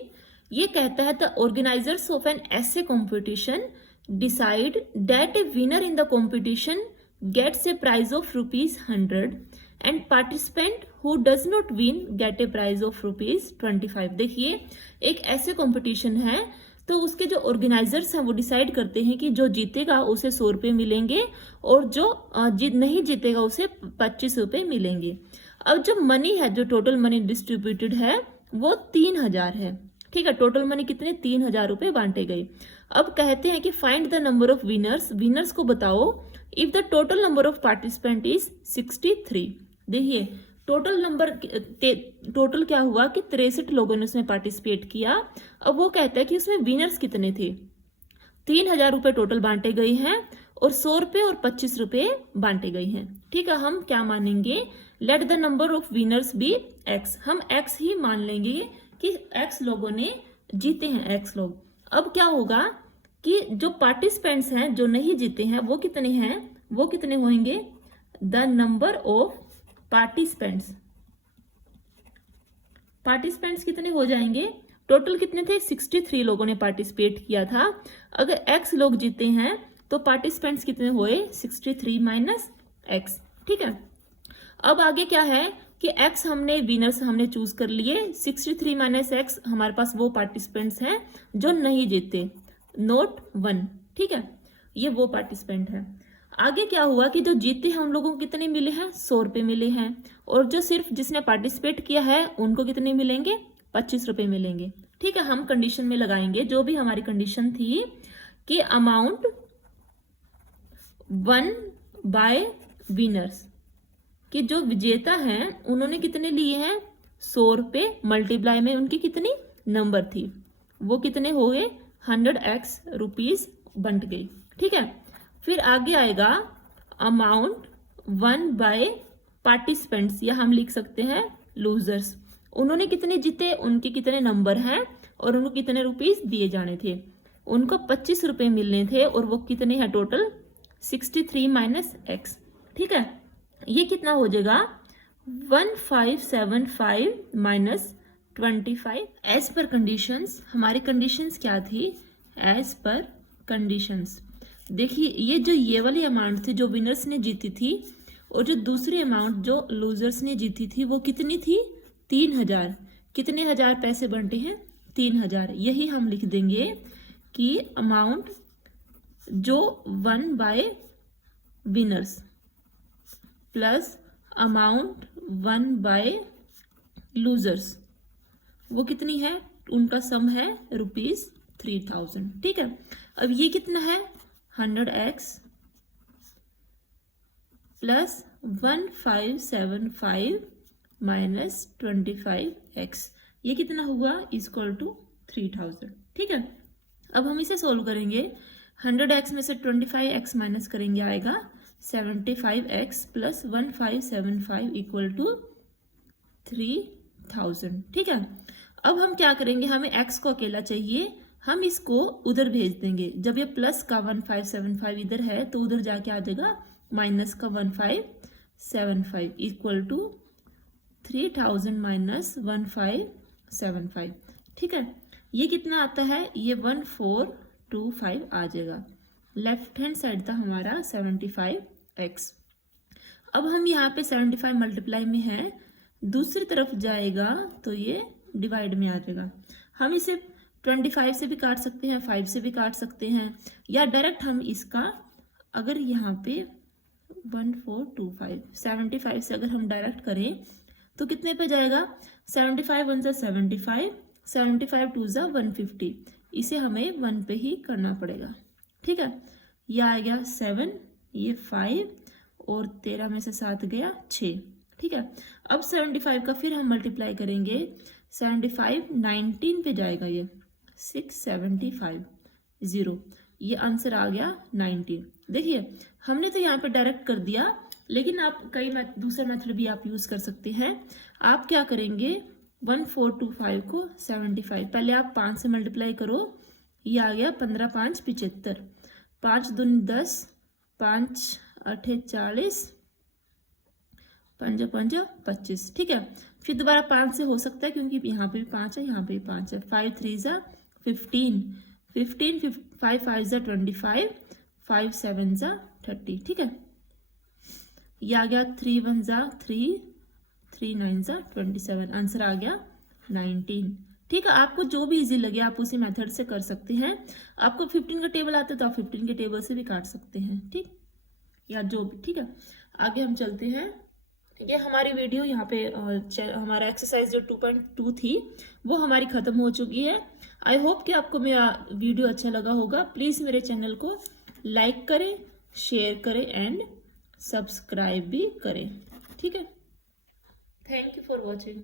ये कहता है the organisers of an essay competition decide that a winner in the competition gets a prize of ₹100 and participant who does not win get a prize of ₹25। देखिए, एक ऐसे competition है तो उसके जो ऑर्गेनाइजर्स हैं वो डिसाइड करते हैं कि जो जीतेगा उसे 100 रुपये मिलेंगे और जो नहीं जीतेगा उसे 25 रुपये मिलेंगे। अब जो मनी है, जो टोटल मनी डिस्ट्रीब्यूटेड है वो 3000 है। ठीक है, टोटल मनी कितने 3000 रुपये बांटे गए। अब कहते हैं कि find the number of winners, winners को बताओ if the total number of participant is 63। देखिए टोटल क्या हुआ कि 63 लोगों ने उसमें पार्टिसिपेट किया। अब वो कहता है कि उसमें विनर्स कितने थे। 3000 रुपये टोटल बांटे गए हैं और 100 रुपये और 25 रुपये बांटे गए हैं। ठीक है, हम क्या मानेंगे, let the number of winners be x। हम x ही मान लेंगे कि x लोगों ने जीते हैं, x लोग। अब क्या होगा कि जो पार्टिसिपेंट्स हैं, जो नहीं जीते हैं, वो कितने हैं, वो कितने होंगे, द नंबर ऑफ पार्टिसिपेंट्स कितने हो जाएंगे, टोटल कितने थे 63 लोगों ने पार्टिसिपेट किया था। अगर x लोग जीते हैं तो पार्टिसिपेंट्स कितने हुए 63 माइनस x। ठीक है, अब आगे क्या है कि x हमने विनर्स हमने चूज कर लिए, 63 माइनस x हमारे पास वो पार्टिसिपेंट्स हैं जो नहीं जीते, नोट 1। ठीक है, ये वो पार्टिसिपेंट है। आगे क्या हुआ कि जो जीते हैं उन लोगों को कितने मिले हैं 100 रुपये मिले हैं और जो सिर्फ जिसने पार्टिसिपेट किया है उनको कितने मिलेंगे 25 रुपये मिलेंगे। ठीक है, हम कंडीशन में लगाएंगे जो भी हमारी कंडीशन थी कि अमाउंट 1 बाय विनर्स, कि जो विजेता हैं उन्होंने कितने लिए हैं 100 रुपये, मल्टीप्लाई में उनकी कितनी नंबर थी, वो कितने हो गए 100x रुपीज बंट गई। ठीक है, फिर आगे आएगा अमाउंट 1 बाय पार्टिसिपेंट्स, या हम लिख सकते हैं लूजर्स। उन्होंने कितने जीते, उनके कितने नंबर हैं और उनको कितने रुपीस दिए जाने थे, उनको 25 रुपये मिलने थे और वो कितने हैं टोटल 63 माइनस x। ठीक है, ये कितना हो जाएगा 1575 माइनस 25। एज पर कंडीशंस, हमारी कंडीशंस क्या थी, एज पर कंडीशंस। देखिए, ये वाली अमाउंट थी जो विनर्स ने जीती थी और जो दूसरी अमाउंट जो लूजर्स ने जीती थी वो कितनी थी 3000। कितने हजार पैसे बनते हैं 3000। यही हम लिख देंगे कि अमाउंट जो 1 by winners plus amount 1 by losers, वो कितनी है, उनका सम है ₹3000। ठीक है, अब ये कितना है 100x प्लस 1575 माइनस 25x, ये कितना हुआ इक्वल टू 3000। ठीक है, अब हम इसे सोल्व करेंगे। 100x में से 25x माइनस करेंगे, आएगा 75x प्लस 1575 इक्वल टू 3000। ठीक है, अब हम क्या करेंगे, हमें x को अकेला चाहिए, हम इसको उधर भेज देंगे। जब ये प्लस का 1575 इधर है तो उधर जाके आ जाएगा माइनस का 1575 इक्वल टू 3000 माइनस 1575। ठीक है, ये कितना आता है, ये 1425 आ जाएगा। लेफ्ट हैंड साइड था हमारा 75x। अब हम यहाँ पे 75 मल्टीप्लाई में है, दूसरी तरफ जाएगा तो ये डिवाइड में आ जाएगा। हम इसे 25 से भी काट सकते हैं, 5 से भी काट सकते हैं, या डायरेक्ट हम इसका अगर यहाँ पे 1425 75 से अगर हम डायरेक्ट करें तो कितने पे जाएगा 75 1 ज़ा 75, 75 2 ज़ा 150, इसे हमें 1 पे ही करना पड़ेगा। ठीक है, यह आ गया 7, ये 5 और 13 में से 7 गया 6। ठीक है, अब 75 का फिर हम मल्टीप्लाई करेंगे, 75 19 पे जाएगा, ये 675 0, ये आंसर आ गया 19। देखिए, हमने तो यहाँ पे डायरेक्ट कर दिया, लेकिन आप दूसरा मेथड भी आप यूज कर सकते हैं। आप क्या करेंगे, 1425 को 75, पहले आप 5 से मल्टीप्लाई करो, ये आ गया 15 5 75, 5 दूनी 10, 5 8 40, 5 5 25, ठीक है। फिर दोबारा 5 से हो सकता है क्योंकि यहाँ पे भी 5 है, यहाँ पे भी 5 है। 5 3 जा 15, 15 5 5 जा 25, 5 7 जा 30, ठीक है। ये आ गया 3 1 जा 3, 3 9 जा 27, आंसर आ गया 19, ठीक है। आपको जो भी इजी लगे आप उसी मेथड से कर सकते हैं। आपको 15 का टेबल आता है तो आप 15 के टेबल से भी काट सकते हैं, ठीक, या जो भी, ठीक है। आगे हम चलते हैं। ये हमारी वीडियो यहाँ पे हमारा एक्सरसाइज जो 2.2 थी वो हमारी ख़त्म हो चुकी है। आई होप कि आपको मेरा वीडियो अच्छा लगा होगा। प्लीज़ मेरे चैनल को लाइक करें, शेयर करें एंड सब्सक्राइब भी करें, ठीक है। Thank you for watching.